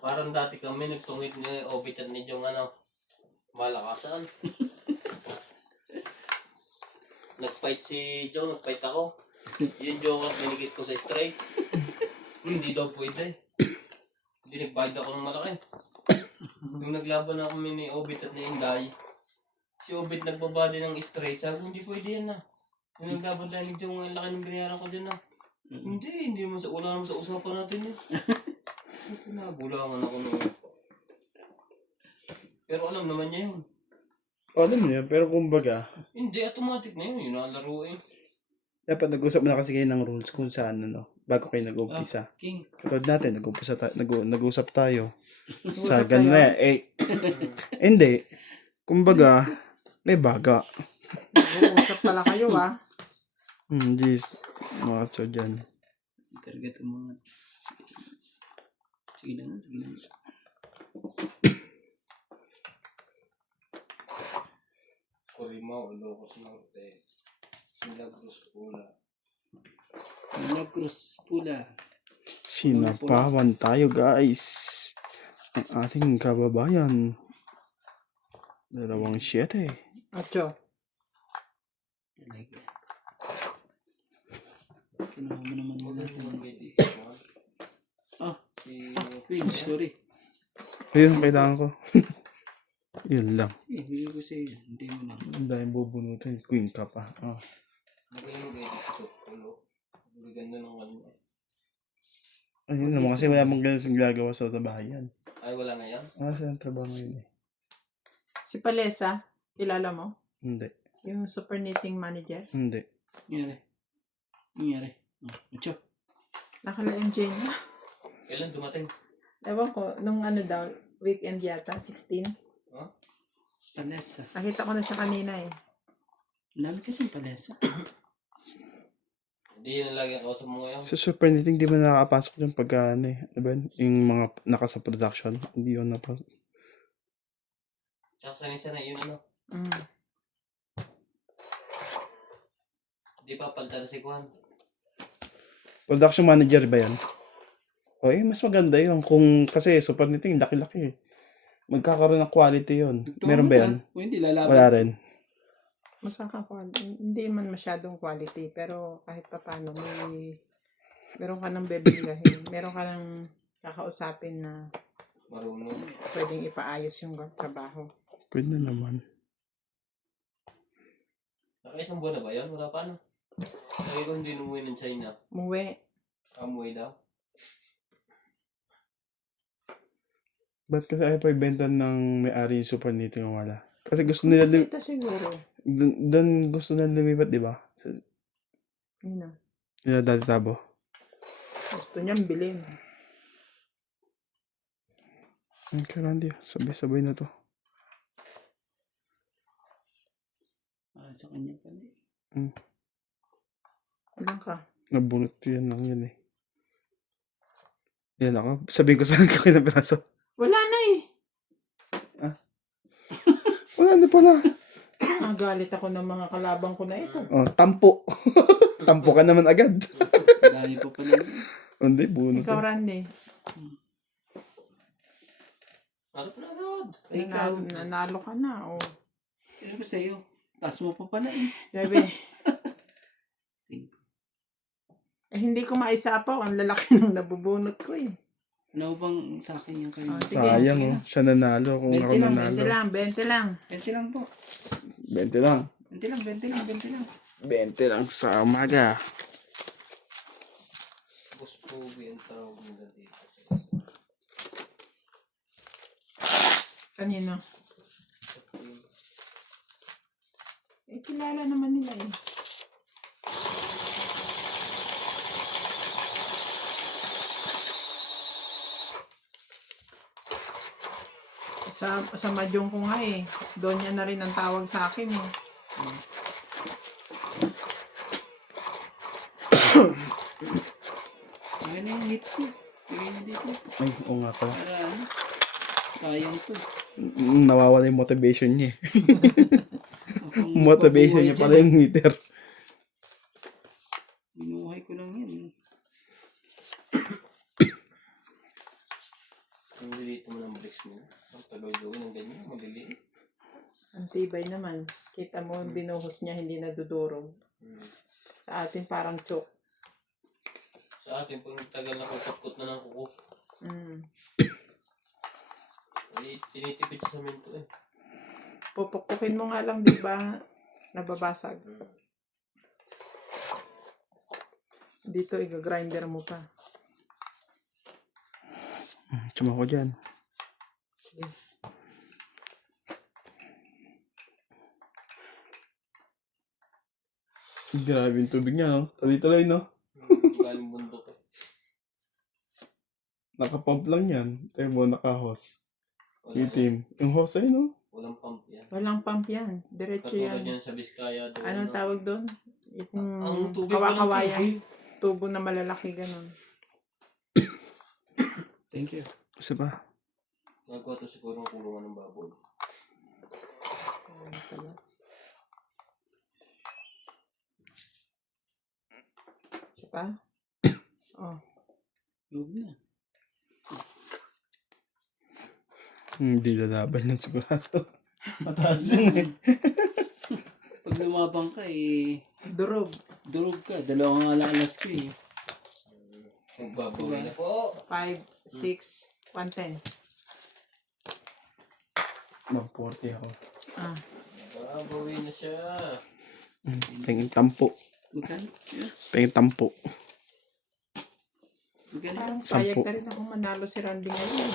Parang dati kami nagtungit ni Obit at ni Jong ano, malakasan. Nag-fight si Jong, nag-fight ako. Yung Jong at binigit ko sa straight. Hindi daw pwede. Hindi nagbayad ako ng malaki. Yung naglaban na kami ni Obit at ni Inday, si Obit nagbabadi ng straight. Sabi ko, hindi pwede yan na. Yung naglaban tayo ni Jong, ang laki ng binayaran ko dyan na. Hindi naman sa wala naman sa usapan natin yun. Ito na, bulangan ako noon. Pero alam naman niya yun. Alam mo yan, pero kumbaga, Hindi, automatic na yun. Yun ang laro eh. dapat nag-usap na kasi kayo ng rules kung saan, ano, bago kayo nag-umpisa. King. Katulad natin, nag-usap tayo. Sa Nag-usap ganun tayo. na hindi. Kumbaga, may baga. Nag-uusap pala kayo ah. Jeez, mga tso dyan. Talaga ito mga... Sige na nga, sige na nga. Corimao, Ilocos Norte. Milagros Pula. Milagros pula. Sinapawan tayo guys. Ang ating kababayan. 2-7. 8. Talaga. Kinuha mo naman muna. Oh, Queen, sorry. Ayun, kailangan ko. Yun lang. Eh, bigay ko sa'yo. Hindi mo lang. Ang daming bubunutin. Queen ka pa. Oh. Magaling kayo dito. Pulo. Ganda ng ano. Ayun naman kasi wala mong ganun ginagawa sa bahayan. Ay, wala na yan? Saan ang trabaho ngayon eh? Si Palesa, kilala mo? Hindi. Yung super knitting manager. Hindi. Nangyari. Oh, macho. Nakala-MJ na. Kailan dumating? Ewan ko, nung ano daw, weekend yata, 16. Palesa. Nakita ko na siya kanina eh. Ang dami kasing palesa. Hindi yun ang lagi ang kausap mo ngayon. Sa super knitting, di ba nakakapasok yung pagka ano eh? Ano ba yun? Yung mga naka sa production. Hindi yun napasok. Tsaka sanay-sanay yun ano. Mm. Hindi pa palta na si Juan. Production manager ba yan? O mas maganda yun. Kung kasi super knitting, laki-laki eh. Magkakaroon ng quality yun. Meron ba yan? Kung hindi, lalaban. Wala rin. Hindi man masyadong quality, pero kahit pa paano, meron ka ng bebilgahin. Meron ka ng kakausapin na Marunong. pwedeng ipaayos yung trabaho. Pwede na naman. Nakaisang buwan na ba yan? Wala pa no? Sabi ko hindi numuwi ng China. Muwi. Amuwi daw. Ba't kasi ayaw pa ibenta ng may-ari yung super knitting o wala? Kasi gusto nila, Kita siguro. doon gusto nila lumipat, di ba? Yun na. Nila dati tabo. Gusto niyang bilhin. Okay, Randy. Sabay-sabay na to. Sa kanya pala. Ilan ka? Nabunot ko yan lang yan eh. Yan ako. Sabihin ko saan ka kinabiraso. Wala na eh. Wala na pala. Nagalit ako ng mga kalabang ko na ito. Oh, tampo. Tampo ka naman agad. Dami pa pala. Hindi, bunot. Ikaw, Randy. Ano pa na agad? Nanalo ka na. Oh. Ano ba sa'yo? Taas mo pa pala eh. Bebe. 5. Hindi ko maisapaw. Ang lalaki ng nabubunot ko eh. Ano bang sa akin yung kayo? Sige, Sayang sige. oh. Siya nanalo kung 20 ako lang, nanalo. 20 lang, 20 lang. 20 lang po. 20 lang. 20 lang. 20 lang sa umaga. Boss Pogi ang tawag nila dito. Kanino? Eh, kilala naman nila eh. Sa Madyong ko nga eh. Doon niya na rin ang tawag sa akin eh. Ayun na yung hits niya. Lagay niya dito. Ay, oo nga pala. Para ano? Sayang to. Nawawala yung motivation niya eh. Akong Motivation niya pala yung heater. Binuhay ko lang yan. Ang liliit mo ng bricks mo. Ang tagal-gawin ng ganyan. Maliliit. Ang tibay naman. Kita mo, binuhos niya, hindi nadudurog. Sa atin parang chok. Sa atin, pag nagtagal na kukutkot na ng kuko. Ay, tinitipid sa semento eh. Pupukpukin mo nga lang, di ba? Nababasag. Dito, i-grinder mo pa. Tsuma ko dyan. Sige. Grabe yung tubig niya, no? Tuloy-tuloy, no? Galing bundok eh. Nakapump lang yan. Tayo naka-hose. Wala, Itim. Yung hose ay, no? walang pump yan. Walang pump yan. Diretso Katulad yan. yan sa Biskaya. Doon, Anong no? tawag doon? Ang tubig Kawakawayan. Tubo na malalaki, ganun. Thank you. Kasi ba? Nagawa to siguro ng kulungan ng baboy. Ayun pala. Siya pa? Oh. Huwag na. Hindi lalaban yan sigurado. Mataas yun eh. Pag lumabang ka eh, Durog. durog ka. Dalawang alalas ko eh. Magbabawi na po. 5, 6, 110. Mag-40 ako. Ah. Babawi na siya. Pengin tampo. Magkano? Yeah. Pengin tampo. Ganun. Parang sayag na rin ako manalo si Randy ngayon.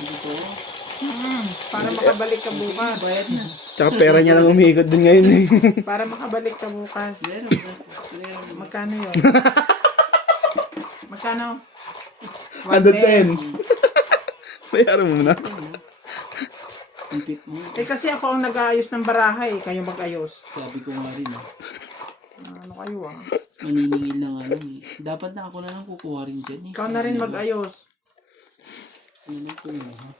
Hindi ko. Para makabalik ka bukas. Bayad na. Tsaka pera niya lang umiikot din ngayon eh. Para makabalik ka bukas. Meron na. Meron na. Magkano yun? Magkano? 110. Bayaran mo na. Compete mo. Eh kasi ako ang nag-aayos ng baraha eh. Kayo mag-ayos. Sabi ko nga rin Ano kayo ah? maniningil na nga lang eh. Dapat na ako na lang kukuha rin dyan eh. Ikaw na rin mag-ayos. Ano na po yun ha?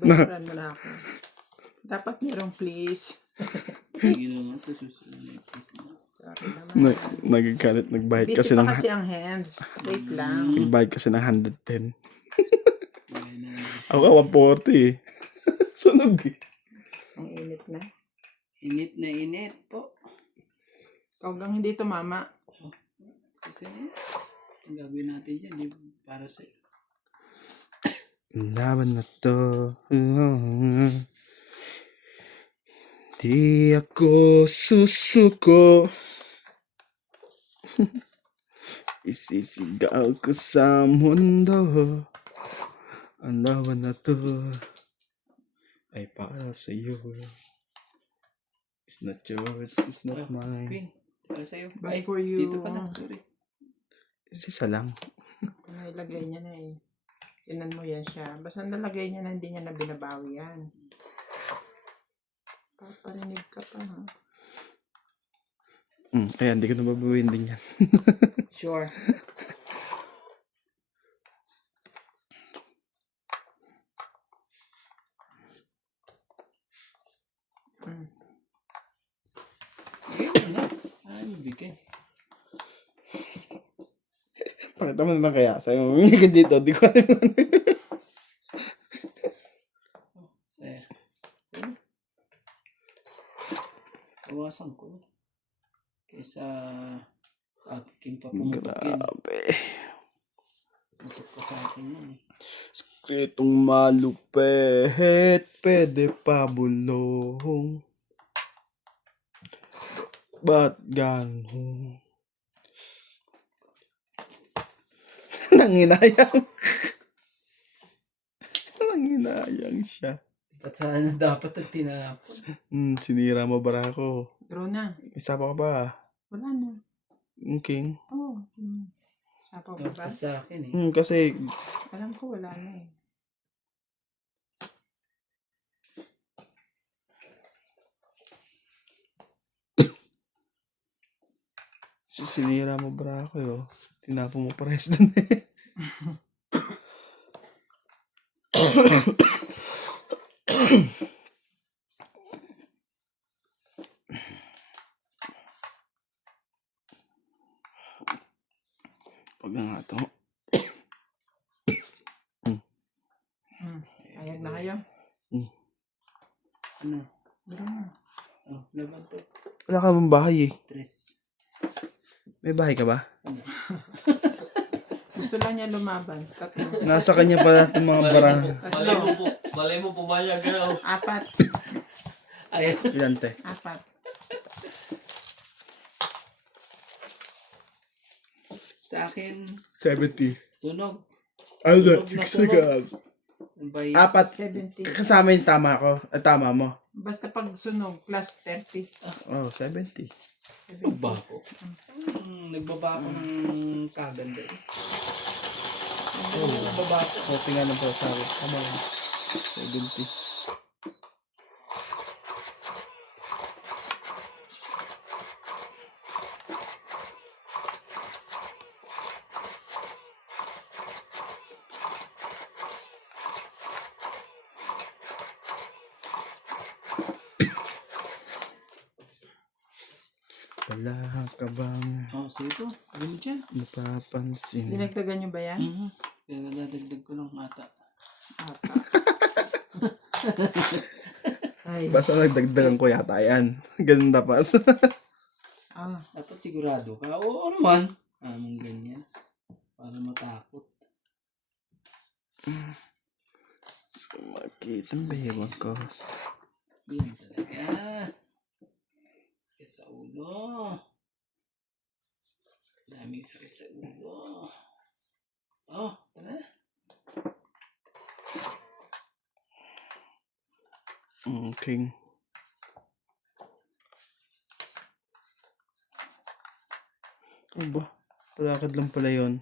Bayaran mo na ako. Dapat merong please. Sige na nga sa susunod na please na. Sorry naman. Nagagalit. Nagbayad Busy kasi pa ng kasi ang hands. Wait lang. nagbayad kasi ng 110. Kaya na. Ako 140 eh. Sunog eh. Ang init na. Init na init po. Ikaw lang hindi tumama. Kasi ang gagawin natin yan eh, para sa Laban na to. Di ako susuko. Isisigaw ko sa mundo. Ang laban na to ay para sa iyo. It's not yours, it's not mine. Queen. Para sa'yo. Bye for you. Dito pala, sorry. Isa lang. Nailagay niya na eh. Tinan mo yan siya. Basta nalagay niya na hindi niya na binabawi yan. Paparinig ka pa ha. Kaya hindi ko nababawiin din yan. Sure. Sige na. Ano bigay? Pakita mo na lang kaya. Sabi mo, hindi ka dito. Di ko alam yun. Sa'yo. Kawasan ko. Kaysa sa aking papumutukin. Grabe. Mutok ka sa akin man eh. Skritong malupet. Pwede pa bulong. Ba't ganun? Nanginayang. Nanginayang siya. Ba't sana dapat ang tinapon? Sinira mo bara ako. Draw na. Isa pa ka ba? Wala na. King. Oo. Sapaw ba ba? Tapos sa akin eh. Kasi Alam ko wala na eh. sinira mo bara ako yo. Tinapo mo pares dun eh. Pag nga to. Ayag na kayo. Ano? Draw na. Oh, laban to. Wala ka bang bahay eh. Tres. May bahay ka ba? Gusto lang niya lumaban. Tatlo. Nasa kanya pala itong mga bara. Malay mo pumayag ka na. Oh. 4. Ayun. Ilan te? 4. Sa akin, 70. sunog. Ano? Sunog na sunog. By 4. 70. Kasama yung tama ko. Tama mo. Basta pag sunog, plus 30. Oh, 70. nagbaba ko. Nagbaba ako ng kaganda eh. Nagbaba ako. So, tingnan po sabi. Tama yun. 70. Wala ka bang Oh, sige po. Ano dyan? napapansin? Dinagdagan niyo ba yan? Kaya nadadagdag ko lang ata. 4. Ay. Basta nagdagdagan ko yata yan. Ganun dapat. Dapat sigurado ka. Oo naman. Amang ganyan. Para matakot. Sumakit ang bewang ko. Yan talaga. sa ulo. Daming sakit sa ulo. Oh, tara. Okay. Ano ba? Palakad lang pala yun.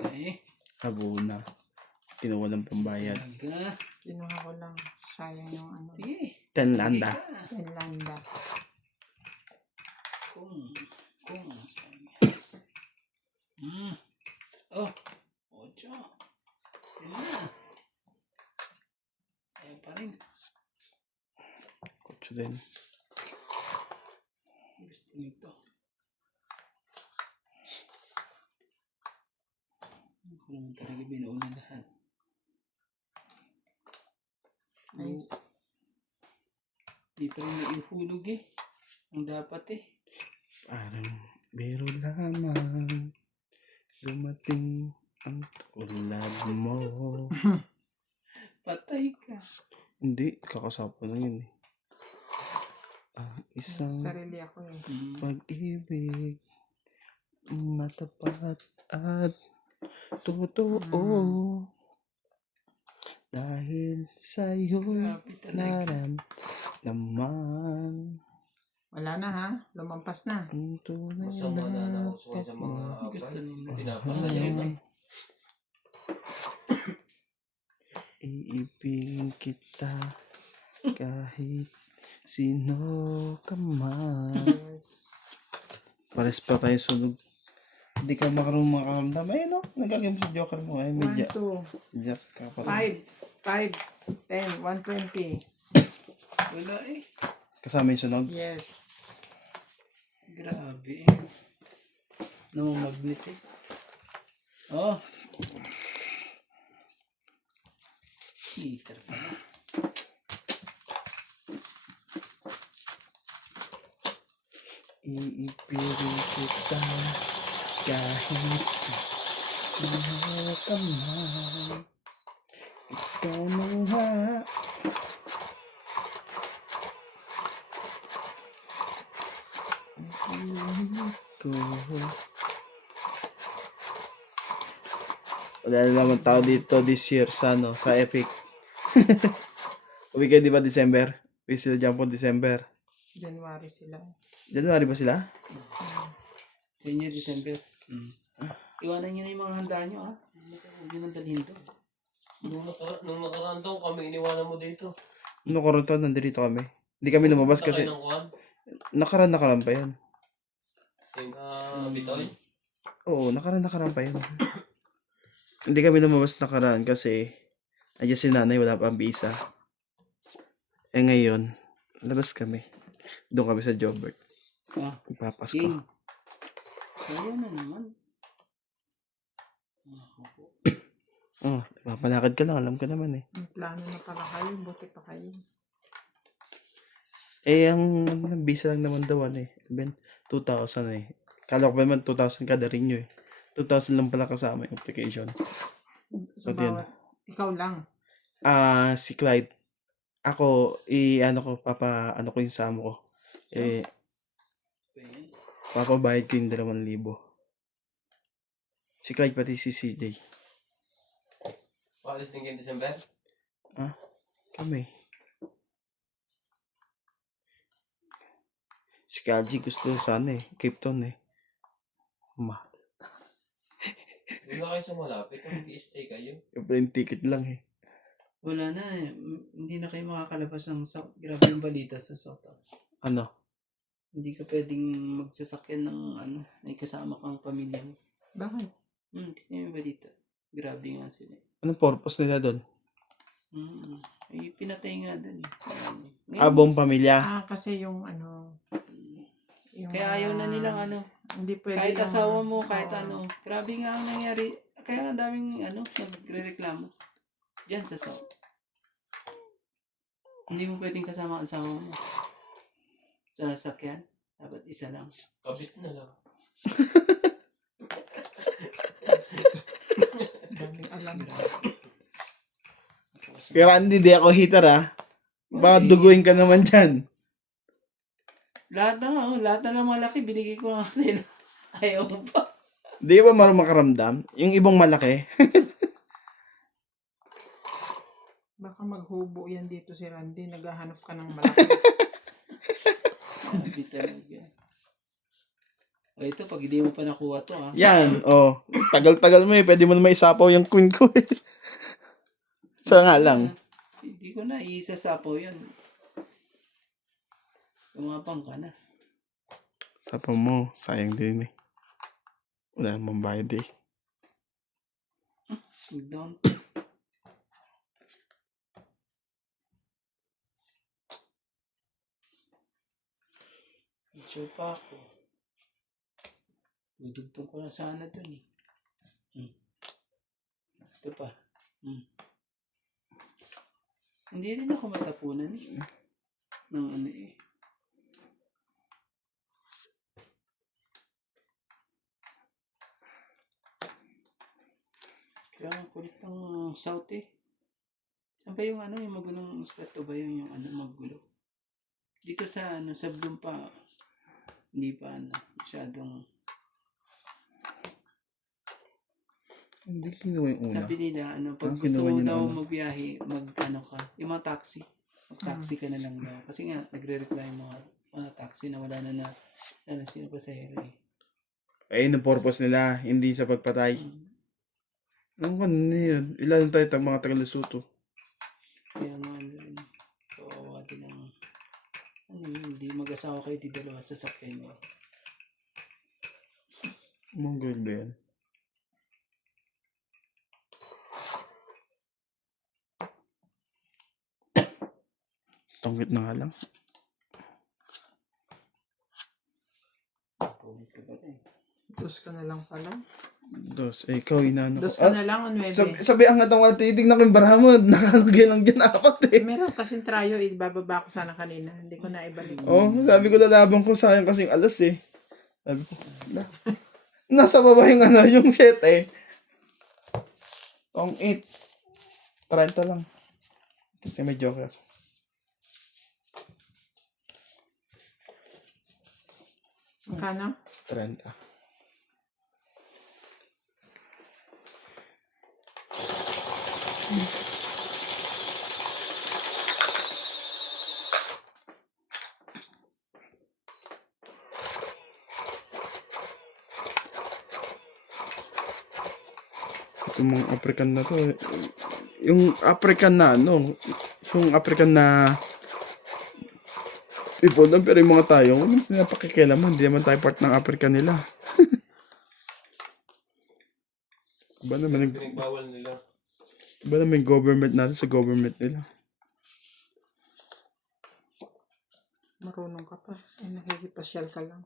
Okay. Habo na. Kinuha ng pambayad. Talaga. Kinuha ko lang. Sayang yung ano. Sige. 10 landa. Finlanda. Kung. Oh. 8. Yan na. Ayan pa rin. Kutso din. Gusto nito. Ako naman talaga binuuna lahat. Nice. Di pa rin naihulog eh. Ang dapat eh. Parang biro lamang. Dumating ang tulad mo. Patay ka. Hindi, kakasapo na yun eh. Ang isang Sarili ako eh. pag-ibig matapat at totoo. Dahil sa'yo Grabe talaga. naramdaman Wala na ha. Lumampas na. ang tunay Masama na na nakusuhan sa mga Gusto nila. pinapasaya iba. Iibigin kita kahit sino ka man. Yes. Pares pa tayo sunog. Hindi ka makarong makaramdam. Ayun no, nagagawin sa joker mo. Ay, 1, medya. 2, Medya ka pa rin. 5, 10, 120. Wala eh. Kasama yung sunog. Yes. Grabe. Namamagnet eh. Oh. Heater pa na. Iibigin kita kahit sino ka man. Ikaw na nga. Ko. Wala na naman tao dito this year sa ano, sa Epic. Uwi kayo di ba December? Uwi sila dyan po December. January sila. January ba sila? Senior December. Iwanan nyo na yung mga handa nyo ha. Huwag nyo nang dalhin to. Nung nakaraan daw kami, iniwanan mo dito. Nung koronto, nandito kami. Hindi kami lumabas kasi Takay ng kuhan. nakaraan pa yan. Yung bitoy. Oo, nakaraan pa yan. Hindi kami lumabas nakaraan kasi nandiyan si nanay, wala pang visa. Eh ngayon, labas kami. Doon kami sa Jobbert. Ah, Magpapasko. King. Kaya na naman. Oh, papalakad ka lang, alam ko naman eh. May plano na pala kayo. Buti pa kayo. Eh, ang visa lang naman daw ano eh. 2,000 eh. Kala ko pa naman 2,000 kada rin nyo eh. 2,000 lang pala kasama yung application. So, Ba't yun? ikaw lang. Si Clyde. Ako, ano ko yung samo ko. Eh, papabayad ko yung 2,000. Si Clyde pati si CJ. Paalis din kayo December. Kami. Si Kaji gusto sana eh. Cape Town eh. Doon na kayo sa malapit. Kung mag-i-stay kayo. Yung plane ticket lang eh. Wala na eh. Hindi na kayo makakalabas ng South. Grabe yung balita sa South. Ano? Hindi ka pwedeng magsasakyan ng ano. May kasama kang pamilya mo. Bakit? Tingnan yung balita. Grabe nga sila. Anong purpose nila doon? Ay, pinatay nga doon eh. Buong pamilya. Kasi yung ano. Yung, Kaya ayaw na nilang ano. Hindi pwede Kahit yung- asawa mo, kahit Oo. ano. Grabe nga ang nangyari. Kaya ang daming ano, nagre-reklamo. Diyan sa South. Hindi mo pwedeng kasama ang asawa mo. Sa sasakyan. Dapat isa lang. Kabit na lang. Daming alam. Kaya hindi ako hitter ah. Baka duguin ka naman dyan. Lahat na ng malaki, binigay ko nga sa'yo. Ayaw mo pa. Di ba marunong makaramdam? Yung ibang malaki. Baka maghubo yan dito si Randy. Naghahanap ka ng malaki. Sabi talaga. O ito, pag hindi mo pa nakuha to, ha? Yan, oh. Tagal-tagal mo eh. Pwede mo na maisapaw yung queen ko eh. Sa nga lang. Hindi ko na isasapaw yan. Tumapang ka na. Sapaw mo, sayang din eh. Wala namang bayad eh. Down. Medyo pa ako. Dudugtong ko na sana dun eh. Ito pa. Hindi rin ako matapunan eh. Ng ano eh. Kaya ang kulit ng south eh. Saan ba yung ano, yung magulong muskat o ba yung ano, magulo? Dito sa ano, sa Bloom pa, hindi pa ano, masyadong, Hindi kinuha yung una. sabi nila, ano, pag Ang gusto kinuha mo niya na daw ano? magbiyahe, ano ka, yung mga taxi, mag-taxi ka na lang daw. Kasi nga, nagre-reply yung mga taxi na wala na sino pasahero eh. Ayun ang purpose nila, hindi sa pagpatay. Ano ka na yun? Ilan tayo mga taga-Lesotho? Kaya nga, ano rin, kawawa din ang, ano yun, hindi mag-asawa kayo, di dalawa sa sakyan nyo. Mongol ba yan? Tanggit na nga lang. Kulit ka ba eh? Dos ka na lang pala. Dos. Eh, ikaw inano ko. Dos ka na lang, o 9. Sabi ang atang wala titignan ko yung barahamon. Nakalagay lang dyan apat eh. Meron kasing trayo, ibababa ko sana kanina. Hindi ko na ibalik. Oh, sabi ko lalaban ko sayang kasing alas eh. Sabi ko, nasa baba yung ano, yung shit eh. Tong 8. 30 lang. Kasi may joker. Magkano? 30. Itong mga African na to. Yung African na ano, yung African na people lang, pero yung mga tayo, walang pinapakikialaman. Hindi naman tayo part ng African nila. Iba naman, Pinagbawal nila. iba naman yung government natin sa government nila. Marunong ka pa. Ay, nakikipasyal ka lang.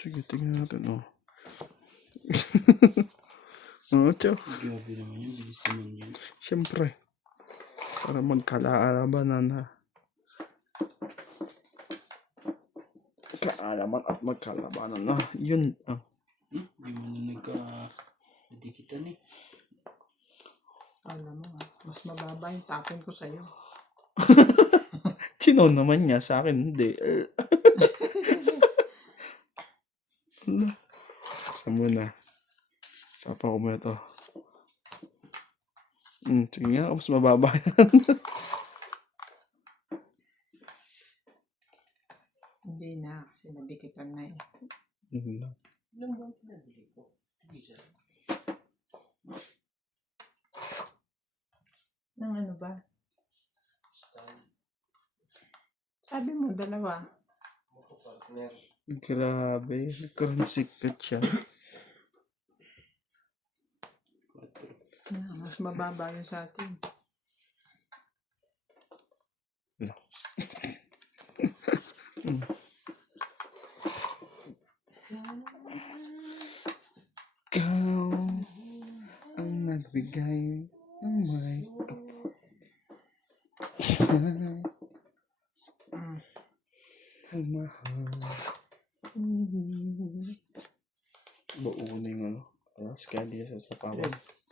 Sige, tingnan natin, oh. Oo, tiyo. Grabe naman yun, bilis naman yun. Siyempre. Para magkalaalaman na. Kaalaman at magkalabanan na. Yun. Ah. Hindi mo na nagka-nadikitan eh. Alam mo, mas mababa yung tapon ko sa'yo. Sino naman niya? Sa akin, hindi. Sa muna. Sapa ko muna to. Sige nga, mas mababa yan. Hindi na, kasi nadikitan na eh. Yun lang. Ilang ba ang pinabili ko? Isa. Nang ano ba? Stand. Sabi mo, dalawa. Mga partner. Grabe. Nagkaroon secret siya. Mas mababa yun sa atin. Ikaw ang nagbigay ng may ang mahal. Buo na yung ano. Skadi sa sapawan. Yes.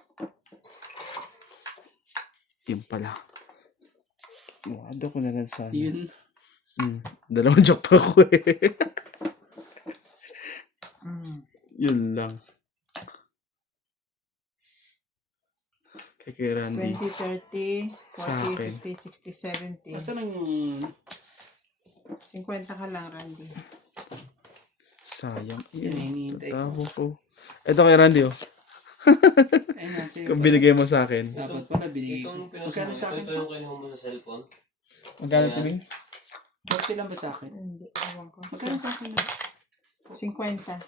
Yun pala. Wado ko na lang sana. Yun. Dalawang joke pa ako eh. Mm. Yun lang. Kay Randy. 20, 30, Sa 40, akin. 50, 60, 70. Basta lang yung 50 ka lang, Randy. Sayang. Yun, hinihintay ko. Tatawa ko. Ito kay Randy oh. Ay, nasa iyo. Kung binigay mo sa akin. Dapat pala binigay ko. Itong Magkano sa akin? ito yung kinuha mo sa cellphone. Magkano Ayan. tibing? 40 lang ba sa akin? Hindi, ewan ko. Magkano sa akin? 50. 20 ba?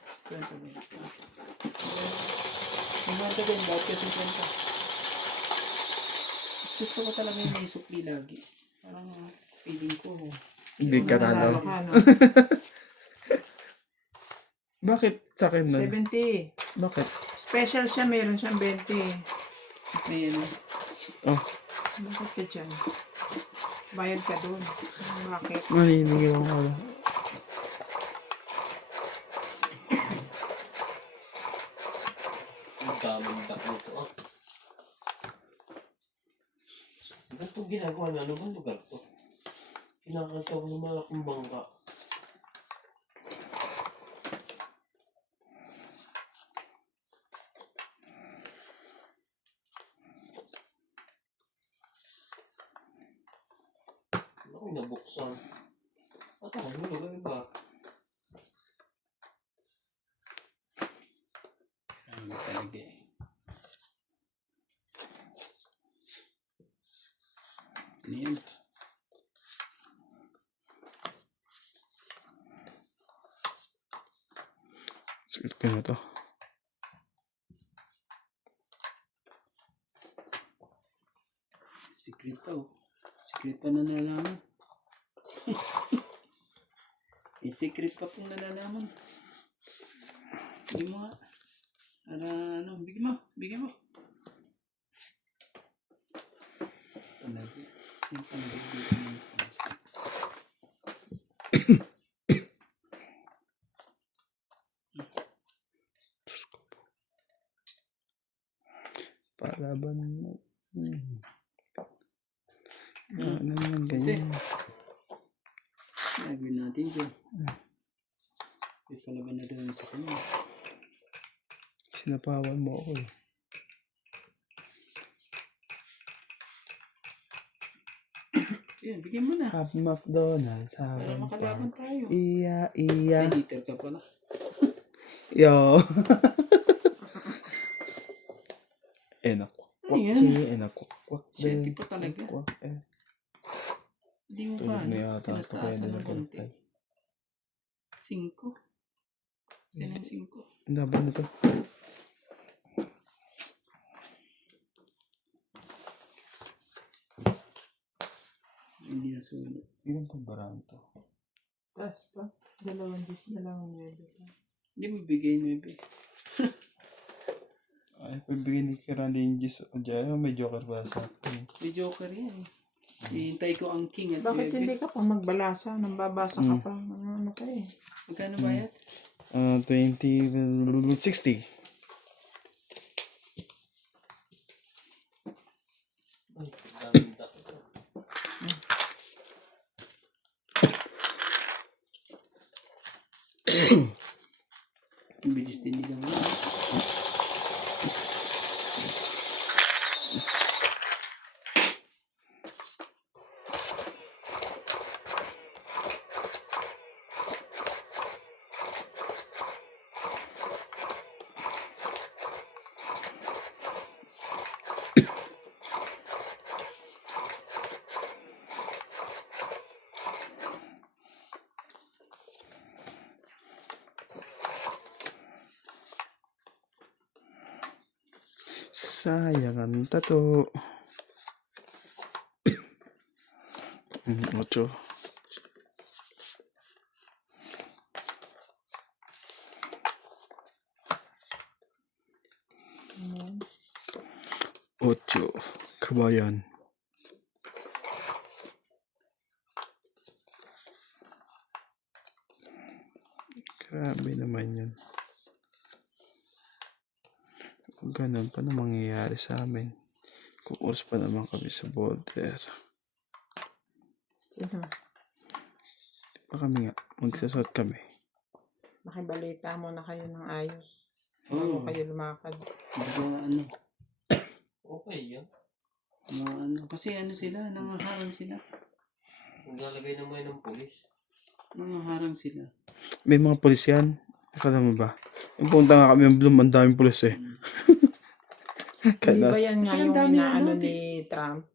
Maganda din, bakit kasi 20? Gusto ko talaga yung may supli lagi. Parang feeling ko. Hindi ka Nanalo talo. ka, no? Bakit sa akin na? 70. Bakit? Special siya, meron siyang 20. May ano. Oh, Bakit ka dyan? Bayad ka doon. Bakit? mahinig ako ka. Ang daming duck nito. Ah. Ba't itong ginagawa na? Ano ba lugar to? Kinakanta ko ng malaking bangka. Ako'y nabuksan. At ako, ano lugar ba? Ano talaga eh. Ano yun? Sige ka na to. Secret to. Secret pa na nalalaman. May secret pa pong nalalaman. Bigyan mo nga. Para ano, bigyan mo. Bigyan mo. Talaga. Yung panagbibigyan mo sa gusto. Palaban mo. Ano naman ganyan? Gagawin natin ito. May palaban na doon sa kanya. Sinapawan mo ako eh. Yan, bigyan mo na. Happy McDonald's. Para Habang makalaban pa. tayo. Iya, iya. Editor ka pala. Yo. Enakwak. Ano yan? Enakwak. Siyete pa talaga. Eh. Hindi mo Tulog ba? na yata ako kaya Tinastaasan ng konti. nilagay. 5. Yan ang 5. Ang laban na to. Hindi na sunod. Ilang kumbaraan to? Taas pa. Dalawang medyo pa. Hindi mo bigay 9. Ay, pagbigay ni Kiranda yung gis. Diyan, may joker ba sa akin? May joker yan. Hihintay ko ang king at Bakit 9. hindi ka pa magbalasa? Nang babasa ka pa. Ano ka eh. Magkano bayad? 20, 60. Ay, ang daming duck ito. Ang bilis din nila mo. Sayang ang tato. 8. Ocho. Kabayan. Grabe naman yun. Ganun pa na mangyayari sa amin. Kukuros pa naman kami sa border. Sino? Pa kami nga, magsasot kami. Makibalita mo na kayo ng ayos. Oo. Bago kayo lumakad. Mga ano, Okay yun. mga ano. Kasi ano sila, nangaharang sila. Maglalagay naman ng pulis. Nangaharang sila. May mga pulis yan. Akala mo ba? Yung punta nga kami ng Bloom, ang daming pulis eh. Hindi ba yan nga Kasi ang yung dami inaano ano, ni Trump?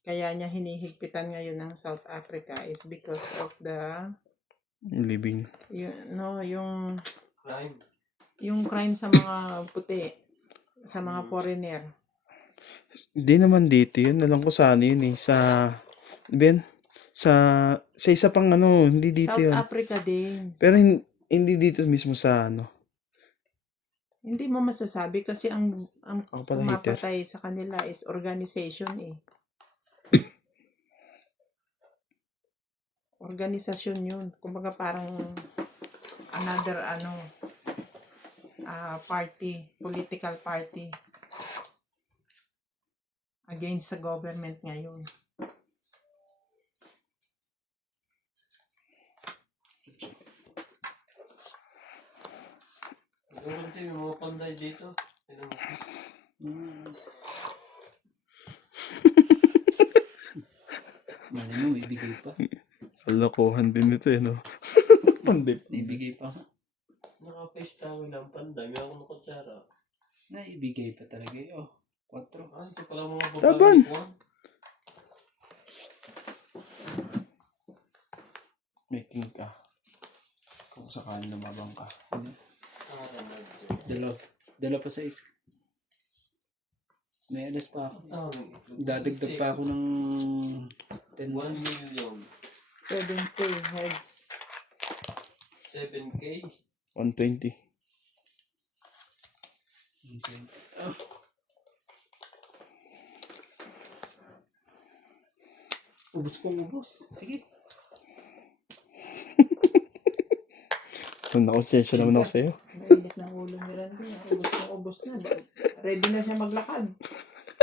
Kaya niya hinihigpitan ngayon ng South Africa is because of the Living. Crime. yung crime sa mga puti, sa mga foreigner. Hindi naman dito yun. Alam ko sa ano yun eh. Sa, Ben, sa isa pang ano, hindi dito South yun. Africa din. Pero hindi dito mismo sa ano. Hindi mo masasabi kasi ang Ako pala hater. pumapatay sa kanila is organization eh. Organisasyon yun. Kumbaga parang another party, political party against sa government ngayon. Meron din yung mga panday dito. Mali mo, may ibigay pa. Kalokohan din ito eh, no? Pandip. Naibigay pa. Naka-face towel lang panday. May ako ng kutsara. Naibigay pa talaga eh. Oh, 4. Ah, ito pala mga babae Taban! ni Juan. Making ka. Kung sakaling lumabang ka. Dala pa sa is. May alas pa ako. Itlog. Dadagdag pa ako ng 10. 1 million. 7K heads. 7K. 120. Oh. Ubus. Sige. Kung nakonsensya naman ako sa'yo. Mainit ng ulo ni Randy. Ubus na. Ready na siya maglakad.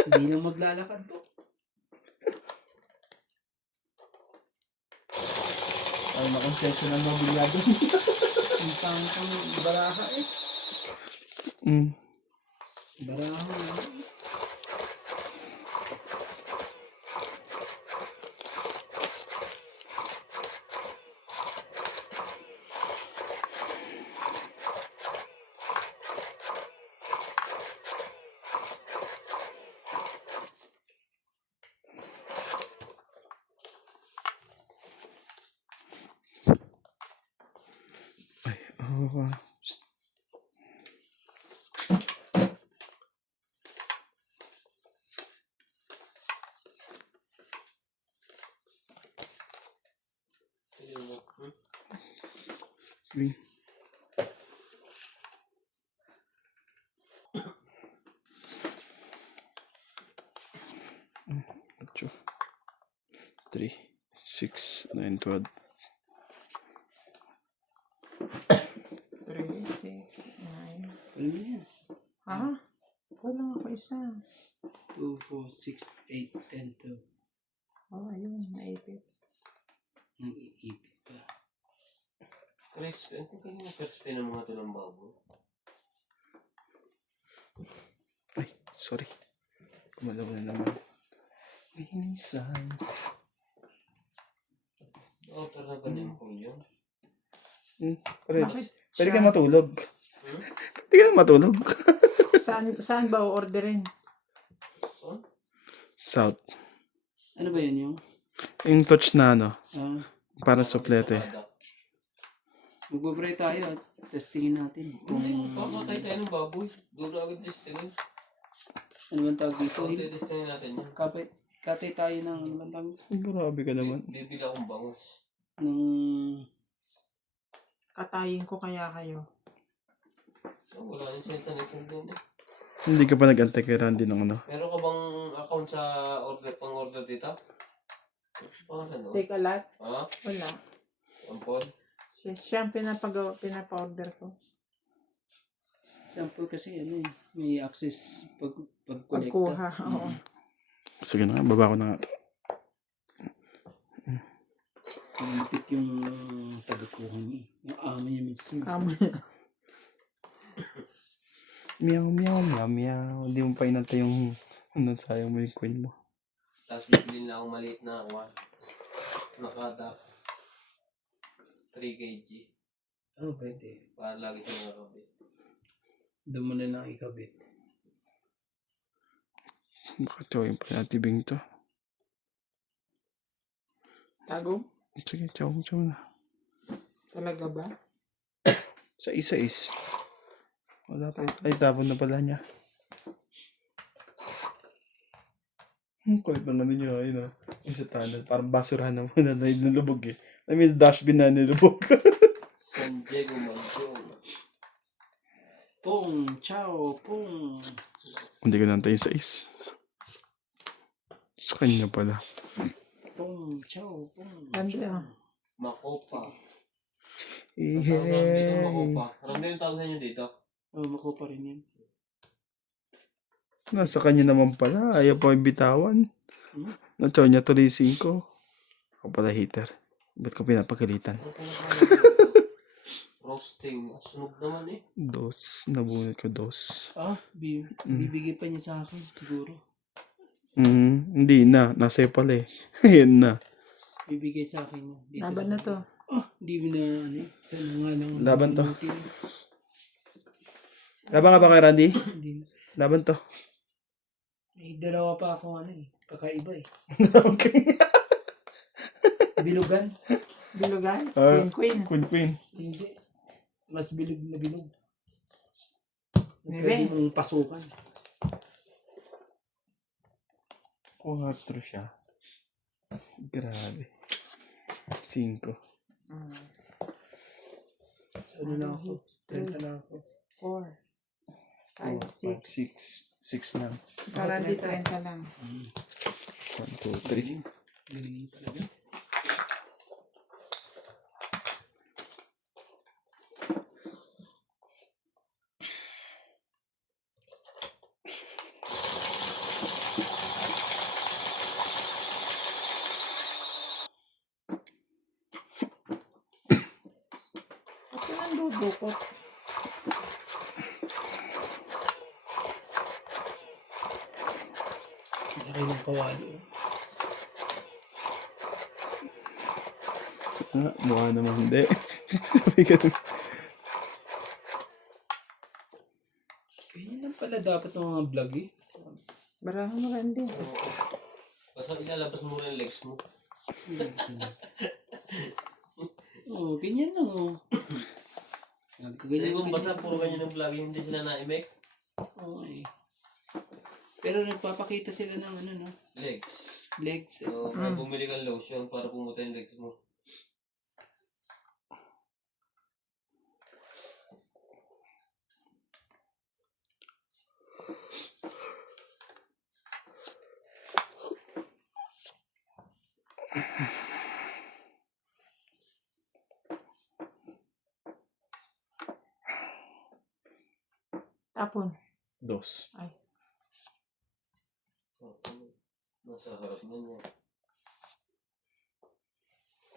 Hindi na maglalakad po. Ay, nakonsensya naman bigla doon. Ang pangkang baraha eh. Baraha eh. Oh, Sige. Ocho. 3, 6, 9, 12. 3, 6, 9. Alam mo yan. Ha? Kulang ako isa. 2, 4, 6, 8, 10, 12. Oh, ayun. Naipit. Nag-iipit pa. Chris, ano kung kanina first pay ng mga tulang baboy? Ay, sorry. Kumalaw na naman. Minsan. Author na ba ng polio? Pwede, Bakit pwede siya? ka matulog. Pwede ka na matulog. Saan ba o-orderin? South. Ano ba yun yung? Yung touch na ano, Ah, para suplete. magbabray tayo at testingin natin kung Pakakatay tayo ng baboy. Doon na agad testingin. ano bang tawag dito. Testingin natin yan. Katay tayo ng ano bang tawag dito? Grabe ka naman. Bibili akong bangus. Nung Katayin ko kaya kayo. Oh, wala nang senta na isang doon eh. Hindi ka pa nag-antay kay Randy ng ano. Meron ka bang account sa pang-order dito? Pangalan no? Take a lot? Ha? Wala. Ampon? Siya ang pinapa-order ko. sample kasi ano eh, may access pagkolekta. Pagkuha. Oo. Sige na nga, baba ko na nga. Malipit yung tagakuha niya. Yung amo niya mismo. Amo. Meow, meow, meow, meow. Hindi mo pa inantay yung sayang mo yung queen mo. Tapos bibili na akong maliit na one. Nakada 3 kg. Oh, pwede. Para lagi siya nakakabit. Doon mo na lang ikabit. Bakit tawin pa natin Bing to? Tago? Sige, chow na. Talaga ba? Sa isa-is. Wala pa. Ay, tapon na pala niya. Kulit ng ano nyo, yun o. Yung sa tanod, parang basurahan na muna na nilubog eh. I mean, dustbin na nilubog. San Diego Mansion. Pong! Ciao! Pong! Hindi ko nantay yung sais. Sa kanya pala. Pong! Ciao! Pong! Randy ah. Makopa. Ihey. Makopa. Randy yung tawag sa inyo dito? Oh, makuha pa rin yan. Nasa kanya naman pala. Ayaw pa bitawan. Natsaw niya tuloy 5. Ako pala hater. Ba't ko pinapagalitan? Roasting. Sunog naman eh. 2. Nabunod ko 2. Ah, bibigay pa niya sa akin, siguro. Hindi na. Nasa iyo pala eh. Ayan na. Bibigay sa akin yan. Dito Laban sa na to. Ah, hindi mo na, ano eh. Saan nga lang. Laban to. Buti. Laban ka ba kay Randy? Hindi na. Laban to. May dalawa pa ako, ano eh. Kakaiba eh. Okay. Bilugan. Bilugan? Ah. Queen. Queen. Hindi. Mas bilog na bilog. Nere. Pwede mong pasukan. 4 siya. Grabe. 5. So, ano na ako? 30 na ako. 4. 5, 6. 6 lang. Parang di 30 lang. 1, 2, 3. Galing talaga. Ba't ka nang dudukot? Laki ng kawali. Mukha naman hindi. Sabi ka naman. Ganyan lang pala dapat ng mga vlog eh. Barahan mo Randy. Basta ilalabas mo rin legs mo. Oo, ganyan lang oh. Kasi kung basta puro ganyan ng vlog, hindi sila na-make. Oo eh. Pero nagpapakita sila ng ano no? Legs. Legs. So, bumili kang lotion para pumuta yung legs mo. Tapon. 2. Ay. Nasa harap na niya.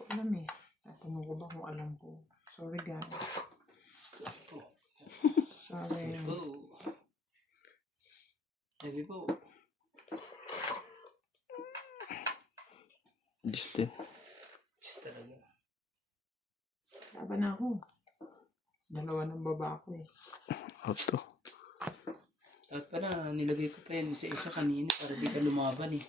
Alam eh. Tatanong ko ba kung alam ko? Sorry guys. Sorry. Oh. Heavy po. Justin. Just talaga. Laban ako. Dalawa ng baba ko eh. Out to. At pala, nilagay ko pa yan isa-isa kanina para di ka lumaban eh.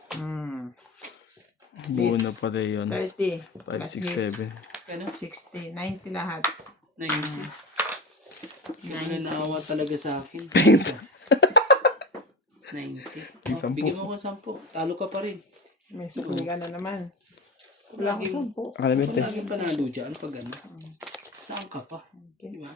Buo na pala yun. 30. 5, 6, 7. Ano? 60. 90 lahat. 90. Hindi na naawa talaga sa akin. 90. Yung Oh, bigyan mo ko 10. Talo ka pa rin. May sakli ka na naman. Wala akong 10. Akala mo Kung lagi panalo dyan pag ano. Saan ka pa? Okay. Diba?